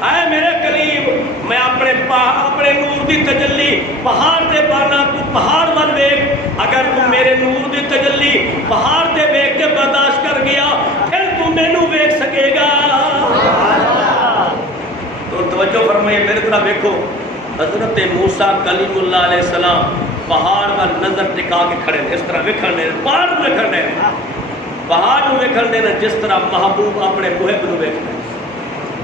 اے میرے کلیم میں اپنے نور دی تجلی پہاڑ تے پانا, تو پہاڑ ول ویکھ. اگر تو میرے نور دی تجلی پہاڑ تے ویکھ کے برداشت کر گیا پھر تو مینوں ویکھ سکے گا. تو توجہ فرمائیے میرے طرف دیکھو. حضرت موسیٰ کلیم اللہ علیہ السلام پہاڑ پر نظر ٹکا کے کھڑے اس طرح ویکھن دے, پہاڑ نو ویکھن دے, پہاڑ نو ویکھن دے جس طرح محبوب اپنے محب نو ویکھدا ہے,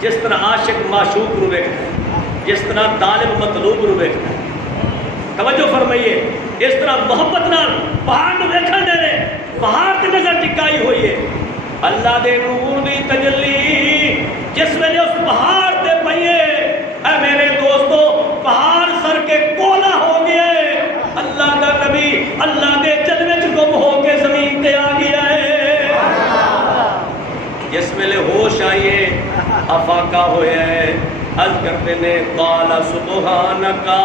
جس طرح عاشق معشوق نو ویکھدا ہے, جس طرح طالب مطلوب نو ویکھدا ہے. توجہ فرمائیے اس طرح محبت نال پہاڑ نو ویکھن دے نے, پہاڑ تے نظر ٹکائی ہوئی ہے. اللہ دے نور دی تجلی جس ویلے اس پہاڑ تے پئیے اے میرے دوستو پہاڑ سر کے کولا ہو گیا ہے. اللہ دا نبی اللہ دے جلوے چ گم ہو کے زمین تے آ گیا ہے. جس ویلے ہوش آئیے افاقہ ہویا ہے. عرض کرتے نے قال سبحانکا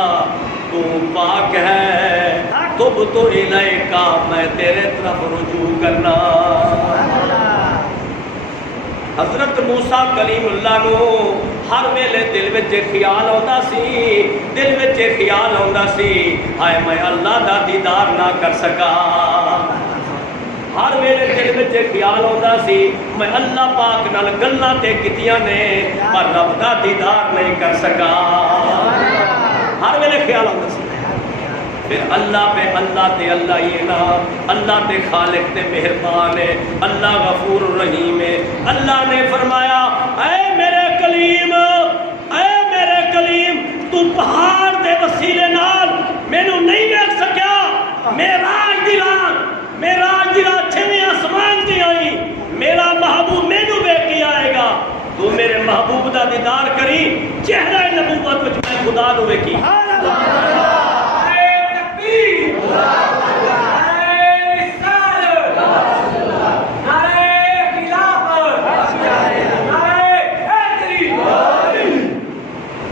تو پاک ہے, تبت الیک میں تیرے طرف رجوع کرنا. حضرت موسیٰ کلیم اللہ نو ہر ویلے دل وچ خیال آਉਂدا سی, دل وچ خیال آਉਂدا سی ہائے میں اللہ دا دیدار نہ کر سکا. ہر ویلے دل وچ خیال آਉਂدا سی میں اللہ پاک نال گلاں تے کیتیاں نے پر رب دا دیدار نہیں کر سکا. ہر ویلے خیال آਉਂدا سی. پھر اللہ پہ اللہ تے اللہ یہ نا, اللہ تے خالق تے مہربان ہے, اللہ غفور الرحیم ہے. اللہ نے فرمایا اے میرے کلیم, اے میرے کلیم تو پہاڑ دے وسیلے نال مینوں نہیں دیکھ سکیا. معراج دی رات 6ویں آسمان تے آئی, میرا محبوب مینوں ویکھ کے آئے گا. تو میرے محبوب دا دیدار کری چہرہ نبوت وچ میں خدا نو ویکھی.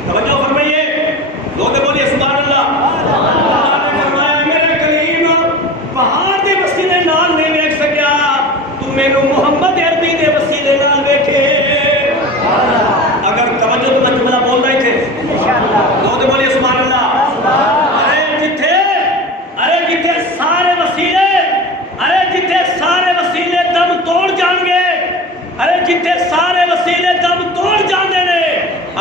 توجہ فرمائیے لوگ بولیے سبحان اللہ. اللہ نے فرمایا میرے کلیم پہاڑ دے وسیلے نال نہیں ویکھ سکیا, تو مینوں محمد عربی دے وسیلے نال ویکھے. اگر توجہ تو میں جملہ بول رہے تھے لوگ بولیے سبحان اللہ. سارے وسیلے دم توڑ جان گے, ارے جتھے سارے وسیلے دم توڑ جاندے نے,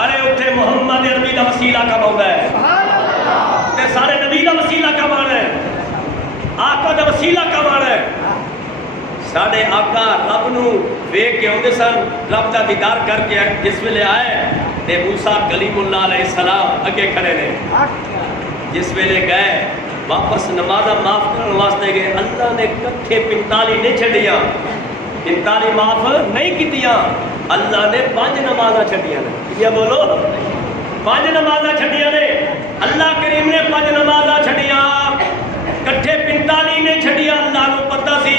ارے اتھے محمد عربی دا وسیلہ کم آتا ہے. تے سارے نبی دا وسیلہ کم آنا ہے, آقا دا وسیلہ کم آنا ہے. ساڑھے آقا رب نو ویکھ کے آندے سن, رب دا دیدار کر کے جس ویلے آئے تے موسیٰ کلیم اللہ علیہ السلام اگے کھڑے نے. جس ویلے گئے واپس نمازہ معاف کرنے واسطے گئے, اللہ نے کٹھے 45 نہیں چھڑیاں, 45 معاف نہیں کیتیاں. اللہ نے 5 نمازہ چھڑیاں نے. یہ بولو 5 نمازہ چھڑیاں نے. اللہ کریم نے 5 نمازہ چھڑیاں, کٹھے 45 نہیں چھڑیاں. اللہ نو پتہ سی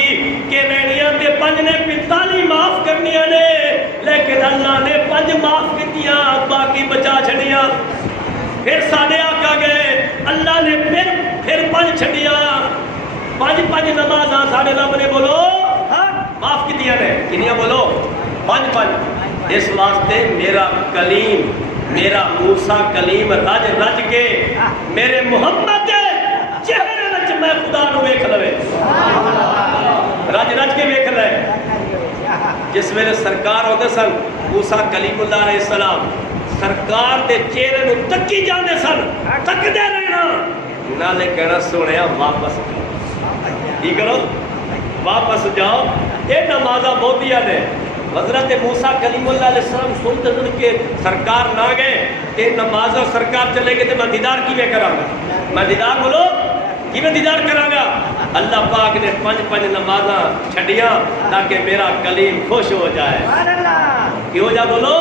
کہ رہنیاں تے 5 نے 45 معاف کرنیاں نے, لیکن اللہ نے 5 معاف کیتیاں باقی بچا چھڑیاں. پھر ساڑھے آقا گئے, اللہ نے پھر 5 چھڑیاں. پانچ نمازاں ساڈے رب نے بولو معاف کیتیاں نے، کنیاں بولو؟ پانچ۔ اس واسطے میرا کلیم، میرا موسیٰ کلیم رج رج کے میرے محمد دے چہرے وچ میں خدا نو ویکھ لوے، رج رج کے ویکھ لے۔ جس ویلے سرکار ہوتے سن موسیٰ کلیم اللہ علیہ السلام سرکار دے چہرے نو تکی جاندے سن، تکدے رہنا، نالے کہنا سونیا واپس کی کرو، واپس جاؤ۔ یہ نمازاں بہتیاں نے۔ حضرت موسیٰ کلیم اللہ علیہ السلام سنتے سن کے سرکار نہ گئے کہ نمازاں سرکار چلے گئے تو میں دیدار کیویں کراں گا؟ میں دیدار بولو کیویں دیدار کراں گا؟ اللہ پاک نے پانچ نمازاں چھڈیاں تاکہ میرا کلیم خوش ہو جائے۔ کی ہو جائے؟ بولو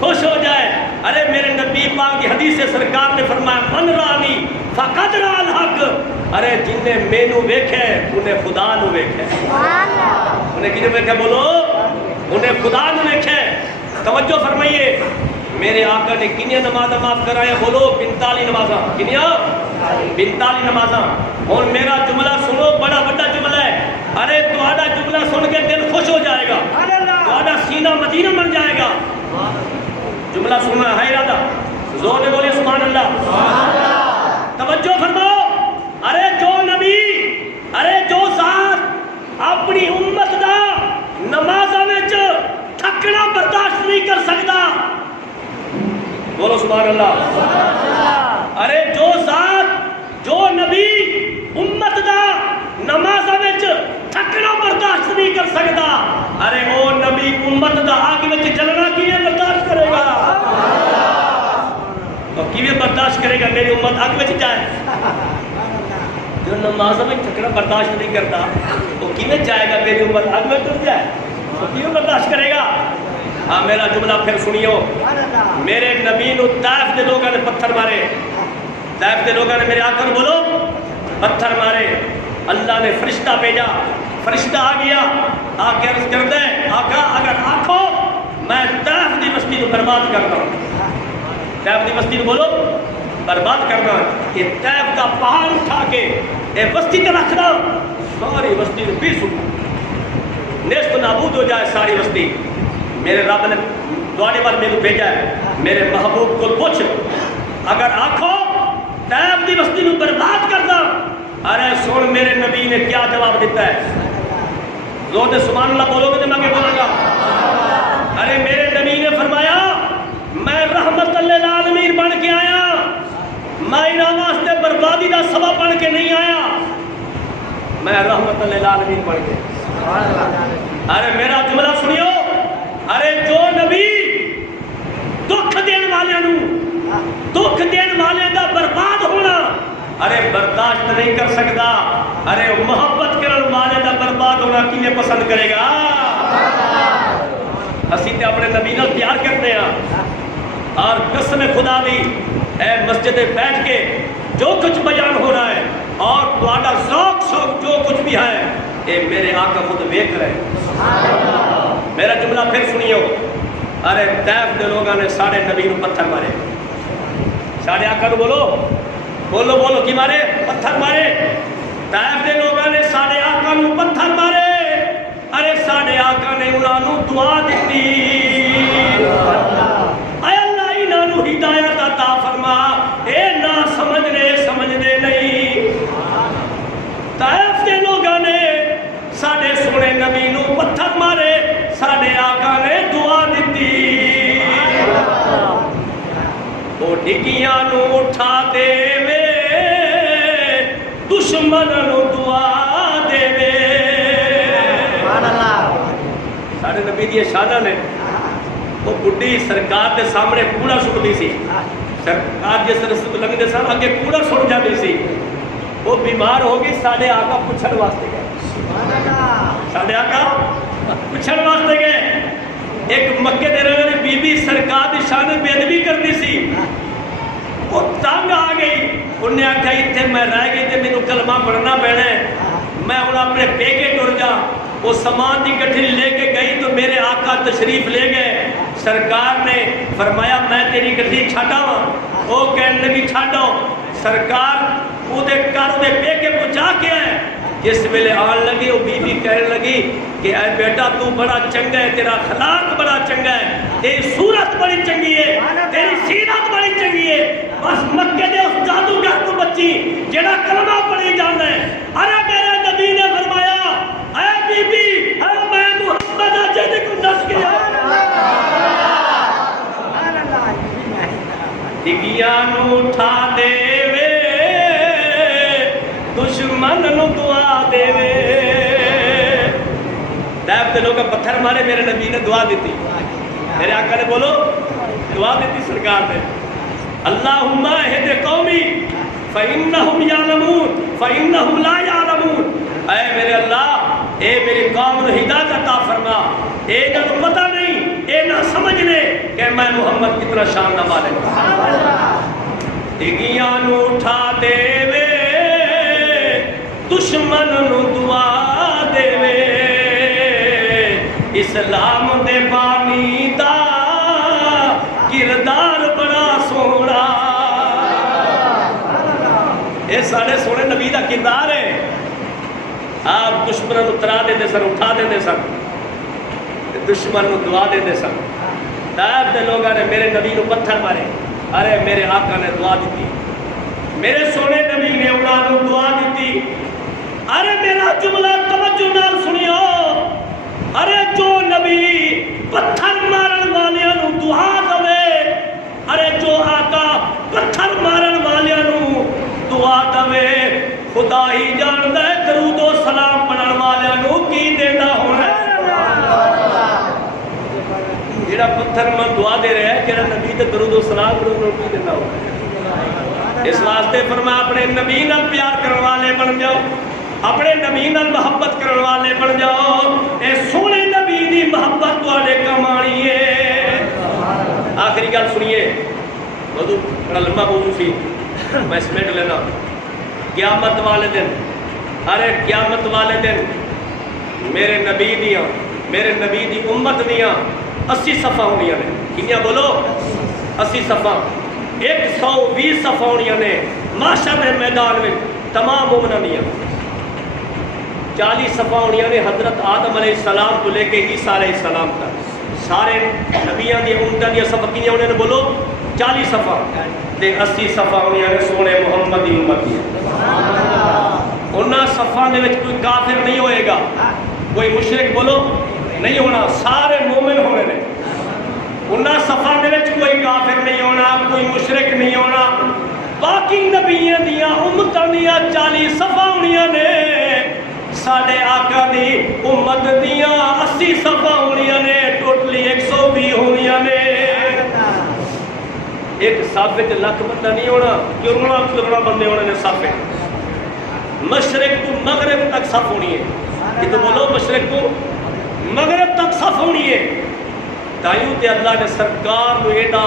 خوش ہو جائے۔ ارے میرے نبی پاک کی حدیث سے سرکار نے فرمایا من رانی فقد را الحق، ارے جن نے مینوں ویکھے انہیں خدا نو ویکھے۔ انہیں کیوں ویکھے؟ بولو انہیں خدا نو ویکھے۔ توجہ فرمائیے، میرے آقا نے کنیاں نمازاں معاف کرایا؟ بولو 45 نمازاں۔ کنیاں؟ 45 نمازاں۔ اور میرا جملہ سنو، بڑا بڑا جملہ ہے۔ ارے تہاڈا جملہ سن کے دل خوش ہو جائے گا، تہاڈا سینہ مدینہ بن جائے گا۔ جملہ سننا ہے ارادہ، زور سے بولے سبحان اللہ۔ توجہ فرماؤ، ارے جو نبی، ارے جو ذات اپنی امت دا نمازاں وچ تھکنا برداشت نہیں کر سکتا، بولو سبحان اللہ۔ ارے جو ذات، جو نبی امت دا نمازاں وچ تھکنا برداشت نہیں کر سکتا، ارے او نبی امت دا آگ وچ جلنا کیویں برداشت کرے گا؟ تو کیویں برداشت کرے گا میری امت آگ وچ جائے؟ جو نمازاں میں تھکنا برداشت نہیں کرتا تو کیویں جائے گا میری امت آگ میں ڈر جائے؟ تو کیوں برداشت کرے گا؟ ہاں میرا جملہ پھر سنیو، میرے نبی نو طائف دے لوگوں نے پتھر مارے، طائف دے لوگوں نے میرے آقا کو بولو پتھر مارے۔ اللہ نے فرشتہ بھیجا، فرشتہ آ گیا، آ کے عرض کر دے آقا اگر آکھو میں طائف دی بستی کو برباد کرتا ہوں، طائف دی بستی کو بولو برباد کرنا، یہ طائف کا پہاڑ اٹھا کے یہ بستی تے رکھنا، ساری بستی کو بھی سکھ نیست نابود ہو جائے ساری بستی۔ میرے رب نے دوڑے پر میرے بھیجا ہے، میرے محبوب کو پوچھ اگر آنکھو طائف دی بستی کو برباد کرنا، ارے سن میرے نبی نے کیا جواب دیتا ہے؟ زور سے سبحان اللہ بولو گے تو میں کیا بولوں گا؟ ارے میرے نبی نے فرمایا میں رحمت للعالمین بن کے آیا، میں انہاں واسطے بربادی دا سبب بن کے نہیں آیا، میں رحمت للعالمین بن کے۔ ارے میرا جملہ سنیو، ارے جو نبی دکھ دین والے نو، دکھ دین والے دا برباد ہونا ارے برداشت نہیں کر سکتا، ارے محبت کرن والے دا برباد ہونا کیویں پسند کرے گا؟ اسی تے اپنے نبی نال پیار کرتے ہیں، اور قسم خدا دی اے مسجد بیٹھ کے جو کچھ بیان ہو رہا ہے اور تہاڈا ذوق شوق جو کچھ بھی ہے اے میرے آقا خود دیکھ رہے ہیں۔ میرا جملہ پھر سنیو، ارے طائف دے لوگوں نے ساڑھے نبی نو پتھر مارے، ساڑھے آقا نو بولو بولو بولو کی مارے؟ پتھر مارے۔ طائف دے لوگوں نے ساڑھے آقا نو پتھر مارے، ارے ساڑھے آقا نے انہاں نو دعا دیتی، اے اللہ انہاں نو ہدایت عطا فرما، اے نہ سمجھنے سمجھنے نہیں۔ طائف دے لوگوں نے ساڑھے سونے نبی نو پتھر مارے، ساڑھے آقا نے دعا دیتی، وہ ڈگیاں نو اٹھا دے وے دشمن نو دعا دے وے۔ ساڑھے نبی دی شانہ نے وہ بڑھی سرکار دے سامنے کوڑا سٹ دی سی، سرکار جس رستے تو لگتے سن اگے کوڑا سٹ جاتی سی، وہ بیمار ہو گئی، ساڑھے آقا پوچھن واسطے گئے، ساڑھے آقا پوچھن واسطے گئے۔ ایک مکے دے رہنے والی بی بی سرکار دی شان بے ادبی کرتی سی، وہ تنگ آ گئی، انہیں آکھا اتنے میں رہ گئی تے مینوں کلمہ پڑھنا پینا ہے، میں ہن اپنے پیکے ٹر جا۔ وہ سامان دی گٹھلی لے کے گئی تو میرے آقا تشریف لے گئے، سرکار نے فرمایا میں تیری گٹھلی چھڈا وا، وہ کہنے لگی چھڈو، سرکار وہ دے گھر دے پیکے پہنچا کے آئے، جس ویلے آن لگی وہ بی بی کہنے لگی کہ اے بیٹا تو بڑا چنگا ہے، تیرا اخلاق بڑا چنگا ہے، تیری صورت بڑی چنگی ہے، تیری سیرت بڑی چنگی ہے، بس مکے دے اس جادوگر تو بچی جڑا کلمہ پڑھی جانا ہے۔ ارے میرے نبی نے فرمایا اے بی بی اے میں محمد جدی کو دس گیا ڈگیاں نو اٹھا دے وے دشمن نو دعا دے وے۔ طائف کے لوگ پتھر مارے، میرے نبی نے دعا دیتی، میرے آقا نے بولو دعا دیتی سرکار نے، اللہم اہد قومی فإنہم یعلمون فإنہم لا یعلمون، اے میرے اللہ اے میری قوم نے ہدایت عطا فرما، اے نہ پتہ نہیں اے نہ سمجھنے کہ میں محمد کتنا شان نہ والے ڈگیاں نو اٹھا دے وے دشمن نو دعا دے وے، اسلام دے بانی دا کردار بڑا سونا، یہ سارے سونے نبی دا کردار ہے۔ آپ دشمن نو ترا دے سن، اٹھا دے سن، دشمن نو دعا دے سن۔ طائف دے لوگاں نے میرے نبی نو پتھر مارے، ارے میرے آقا نے دعا دیتی، میرے سونے نبی نے انہاں نو دعا دیتی۔ ارے میرا جملہ توجہ نال سنیو، ارے جو نبی پتھر مارن والیاں نو دعا دے، ارے جو آقا پتھر مارن والیاں نو دعا دے، خدا ہی جاندا ہے درود و سلام پڑھن والیاں نو کی دیندا ہونا ہے۔ جڑا پتھر میں دعا دے رہا ہے کہ نبی تے درود و سلام پڑھن نو کی دیندا ہونا ہے۔ اس واسطے فرمایا اپنے نبی نال پیار کرن والے بن جاؤ، اپنے نبی نال محبت کرن والے بن جاؤ، اے سونے نبی دی محبت تواڈے کم آنی ہے۔ آخری گل سنیے، موضوع بڑا لمبا موضوع سی، میں سمیٹ لینا۔ قیامت والے دن، ارے قیامت والے دن میرے نبی دیاں، میرے نبی دی امت دیاں 80 صفحہ ہونیاں نے، کنیاں بولو 80 صفحہ، 120 صفحہ ہونیاں نے محشر دے میدان میں تمام مومناں دیاں، 40 صفحہ ہونیاں نے حضرت آدم علیہ السلام تو لے کے عیسیٰ علیہ السلام تک، سارے نبیاں دی امتاں دی صفحہ کنیاں ہونیاں نے بولو 40 صفحہ، تے 80 صفحہ ہونیاں نے سونے محمد دی امت دی۔ انہاں صفحاں دے وچ کوئی کافر نہیں ہوئے گا، کوئی مشرک بولو نہیں ہونا، سارے مومن ہونے نے۔ انہاں صفحاں دے وچ کوئی کافر نہیں ہونا، کوئی مشرک نہیں ہونا، باقی نبیاں دیاں امتاں دیاں 40 صفحہ ہونیاں نے، ساڈے آقا دی امت دیاں 80 صفحہ ہونیاں نے، ٹوٹلی 120 ہونیاں نے۔ ایک صف وچ لکھ بندہ نہیں ہونا، کروڑا بندے ہونے نے صف وچ۔ مشرق تو مغرب تک صف ہونی ہے، کہ تو بولو مشرق تو مغرب تک صف ہونی ہے۔ تائیوں تے اللہ نے سرکار کو ایڈا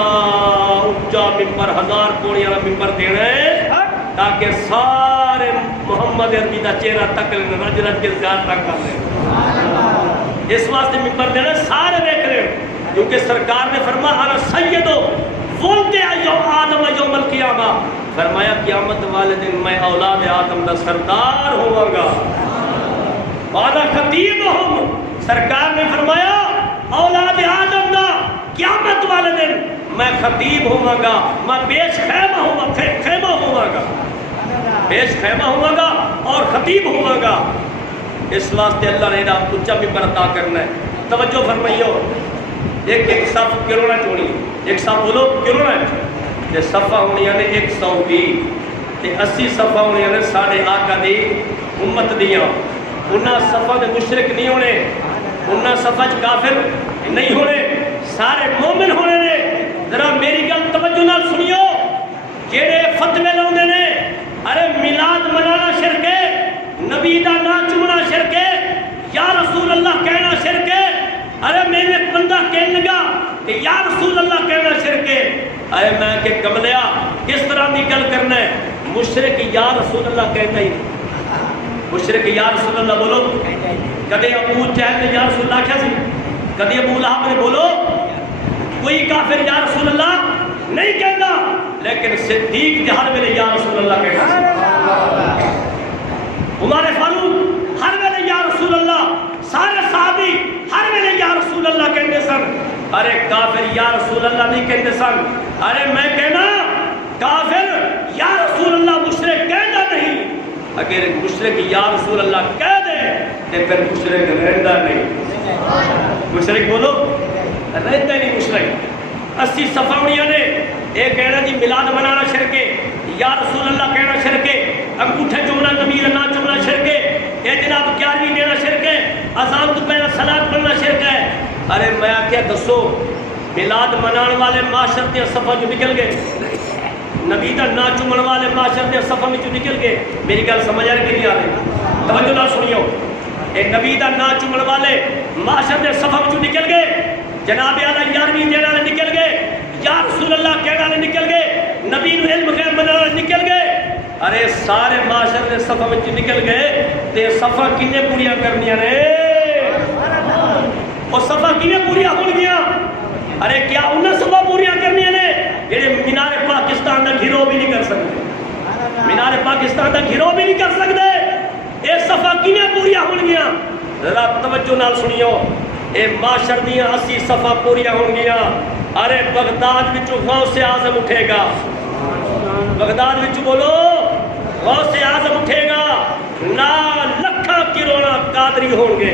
اونچا ممبر 1000 پوڑی والا ممبر دینا ہے تاکہ سارے محمد عربی دا چہرہ تک رج رج کے زیارت کر لیں۔ اس واسطے ممبر دینا سارے دیکھ رہے ہیں، کیونکہ سرکار نے فرمایا انا سیدو ولد آدم یوم القیامہ، فرمایا قیامت والے دن میں اولاد آدم دا سردار ہوا گا۔ وانا خطیب ہوں، سرکار نے فرمایا اولاد آدم دا قیامت والے دن میں خطیب ہوا گا، میں پیش خیمہ ہوا گا، پیش خیمہ ہوا گا اور خطیب ہوا گا۔ اس واسطے اللہ نے اونچا ممبر عطا کرنا ہے۔ توجہ فرمائیو، ایک ایک صف کروڑا چونی، ایک صف بولو کروڑا تے صفحہ ہونیاں نے 120 تے 80 صفحہ ہونیاں نے ساڈے آقا دی امت دیاں۔ انہاں صفحہ دے مشرک نہیں ہونے، انہاں صفحہ چ کافر نہیں ہونے، سارے مومن ہونے نے۔ ذرا میری گل توجہ نال سنیو، جڑے فتوے لاؤندے نے ارے میلاد منانا شرک ہے، نبی دا نام چومنا شرک ہے، یا رسول اللہ کہنا شرک ہے، ارے میرے ایک بندہ کہنے لگا کہ یا رسول اللہ کہنا شرک ہے، ارے میں کہ کملیا کس طرح دی گل کرنا ہے؟ مشرک یا رسول اللہ کہتا ہی نہیں، مشرک یا رسول اللہ بولو، کدے ابو جہل نے یا رسول اللہ کیا سی، کدے ابو لہب نے بولو، کوئی کافر یا رسول اللہ نہیں کہتا، لیکن صدیق جہر میں نے یا رسول اللہ کہنا سی۔ عمر فاروق ہر ویلے یا رسول اللہ، سارے صحابی ہر ویلے یا رسول اللہ کہتے سن. ارے کافر یا رسول اللہ نہیں کہتے سن. ارے میں کہنا کافر یا رسول اللہ مشرک کہنا نہیں. اگر مشرک یا رسول اللہ کہہ دے تو پھر مشرک رہتا نہیں. مشرک بولو رہتا نہیں مشرک. 80 صفاویاں نے ایک کہنا جی میلاد منانا شرکے، یا رسول اللہ کہنا شرکے، انگوٹھے چومنا ضمیر نہ چومنا شرکے، یہ جناب کیاری دینا شرکے، اذان تو پہلا صلاۃ پڑھنا شرک ہے. ارے میں کیا دسو میلاد منان والے معاشر کے صفا جو نکل گئے، نبی دا نا چومن والے معاشر کے صفا میں جو نکل گئے. میری گل سمجھ آ رہی کہ نہیں آ رہی؟ توجہ نہ سنیو. اے نبی دا نا چومن والے معاشر کے صفا میں جو نکل گئے، جناب اعلیٰ یارویں دینے والے نکل گئے، یا رسول اللہ کہنے والے نکل گئے، نبی نو علم غیب بنانے والے نکل گئے. ارے سارے معاشر کے صفا میں نکل گئے تے صفا کنے پوریاں کرنیاں نے؟ وہ صفا کنے پوریاں ہون گیا؟ ارے کیا انہیں صفا پوریاں کرنیاں نے جڑے مینار پاکستان دا گھرو بھی نہیں کر سکتے؟ مینار پاکستان دا گھرو بھی نہیں کر سکتے. اے صفا کنے پوریاں ہون گیا؟ ذرا توجہ نال سنیو. اے معاشر دیاں 80 صفا پوریاں ہون گیا. ارے بغداد وچوں غوث اعظم اٹھے گا. بغداد وچوں بولو غوث اعظم اٹھے گا. نا لکھاں کروڑاں قادری ہون گے.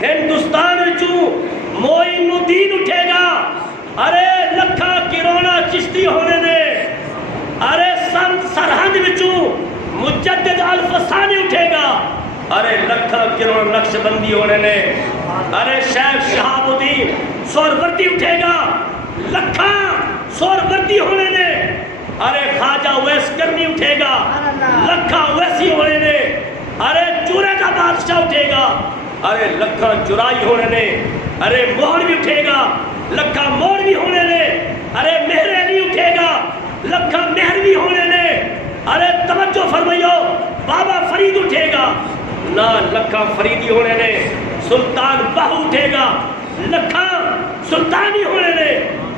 ہندوستان وچوں معین الدین اٹھے گا. ارے لکھاں کروڑاں چشتی ہونے نے. ارے سرہند وچوں مجدد الفسانی اٹھے گا. ارے لکھاں کروڑ نقش بندی ہونے نے. ارے شیخ شہاب الدین سہروردی اٹھے گا. لکھاں سہروردی ہونے نے. ارے خواجہ اویس کرنی اٹھے گا. لکھاں اویسی ہونے نے. ارے چورے کا بادشاہ اٹھے گا. ارے لکھاں چرائی ہونے نے. ارے موڑ بھی اٹھے گا. لکھاں موڑ بھی ہونے نے. ارے مہر علی اٹھے گا. لکھاں مہر بھی ہونے نے. ارے توجہ فرمائیو بابا فرید اٹھے گا. نا لکھاں فریدی ہونے نے. سلطان باہو اٹھے گا. لکھاں سلطانی ہونے نے.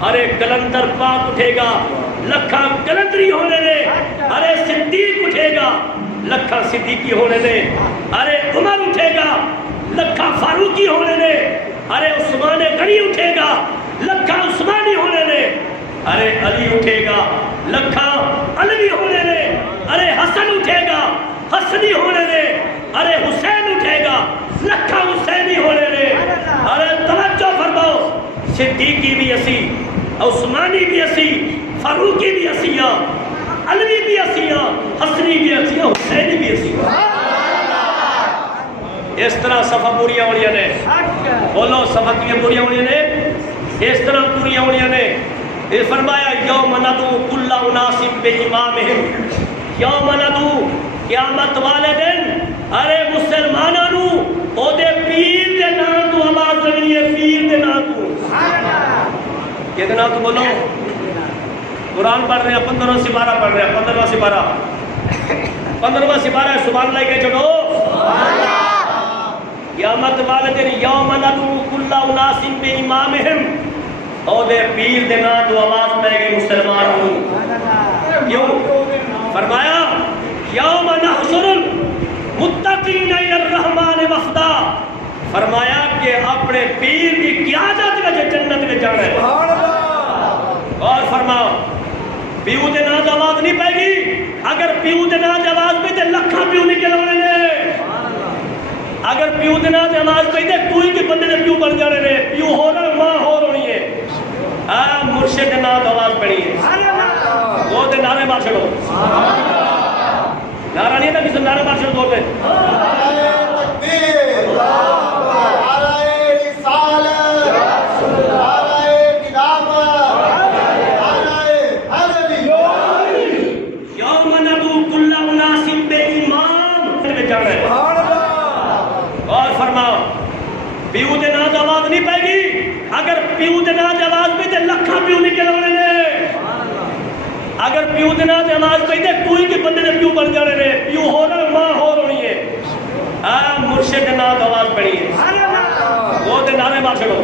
ارے کلندر پاک اٹھے گا. لکھاں کلندری ہونے نے. ارے صدیق اٹھے گا. لکھاں صدیقی ہونے نے. ارے عمر اٹھے گا. لکھاں فاروقی ہونے نے. ارے عثمان غنی اٹھے گا. لکھاں عثمانی ہونے نے. ارے علی اٹھے گا. لکھاں علوی ہونے نے. ارے حسن اٹھے گا. حسنی ہونے نے. ارے حسین اٹھے گا. لکھاں حسینی ہونے نے. ارے توجہ فرماؤ صدیقی بھی اسی، عثمانی بھی اسی، فاروقی بھی اسی، علوی بھی اسی، حسنی بھی اسی، حسینی بھی اسی. اس طرح صفا پوریاں ہونیاں نے. بولو صفا کیوں پوریاں ہونیاں نے؟ اس طرح پوریاں ہونیاں نے. یہ فرمایا یوم ندعو کل اناس بامامہم. یوم ندعو قیامت والے دن ارے مسلمانوں نو او دے پیر دے نام تو آواز لگنی ہے. پیر دے نام تو یہ نام تو بولو. قرآن پڑھ رہے ہیں 15واں سپارہ پڑھ رہے ہیں. 15واں سپارہ 15واں سپارہ سبحان اللہ کے چڑھو. قیامت والے دن یوم ندعو کل اناس بامامہم او دے پیر دے نام تو آواز پہ گئی مسلمانوں. کیوں؟ فرمایا یوم نحشر المتقین الی الرحمن وفدا. فرمایا کہ اپنے پیر کی قیادت میں جنت میں جانا ہے. اور فرماؤ پیو دے نام آواز نہیں پائے گی. اگر پیو دے نام آواز پہ تے لکھاں پیو نکل آنے نے. اگر پیو دے نام آواز پہ تے کوئی کے بندے نے پیو بن جانے نے. پیو ہو رہا ماں ہو رہی ہے. مرشد دے نام آواز پڑی ہے. وہ دے نعرے مار چھڑو. نعرہ نہیں تھا کسی نعرے مار چھڑو دور میں. اور فرماؤ پیو دے نام آواز نہیں پائے گی. اگر پیو دے نام آواز پہ تے لکھاں پیو نکل آنے نے. اگر پیو دے نام آواز پہ تے کوئی کے بندے نے پیو بن جانے نے. پیو ہو رہا ماں ہو رہی ہے. مرشد دے نام آواز پڑی ہے. وہ دے نعرے مار چھڑو.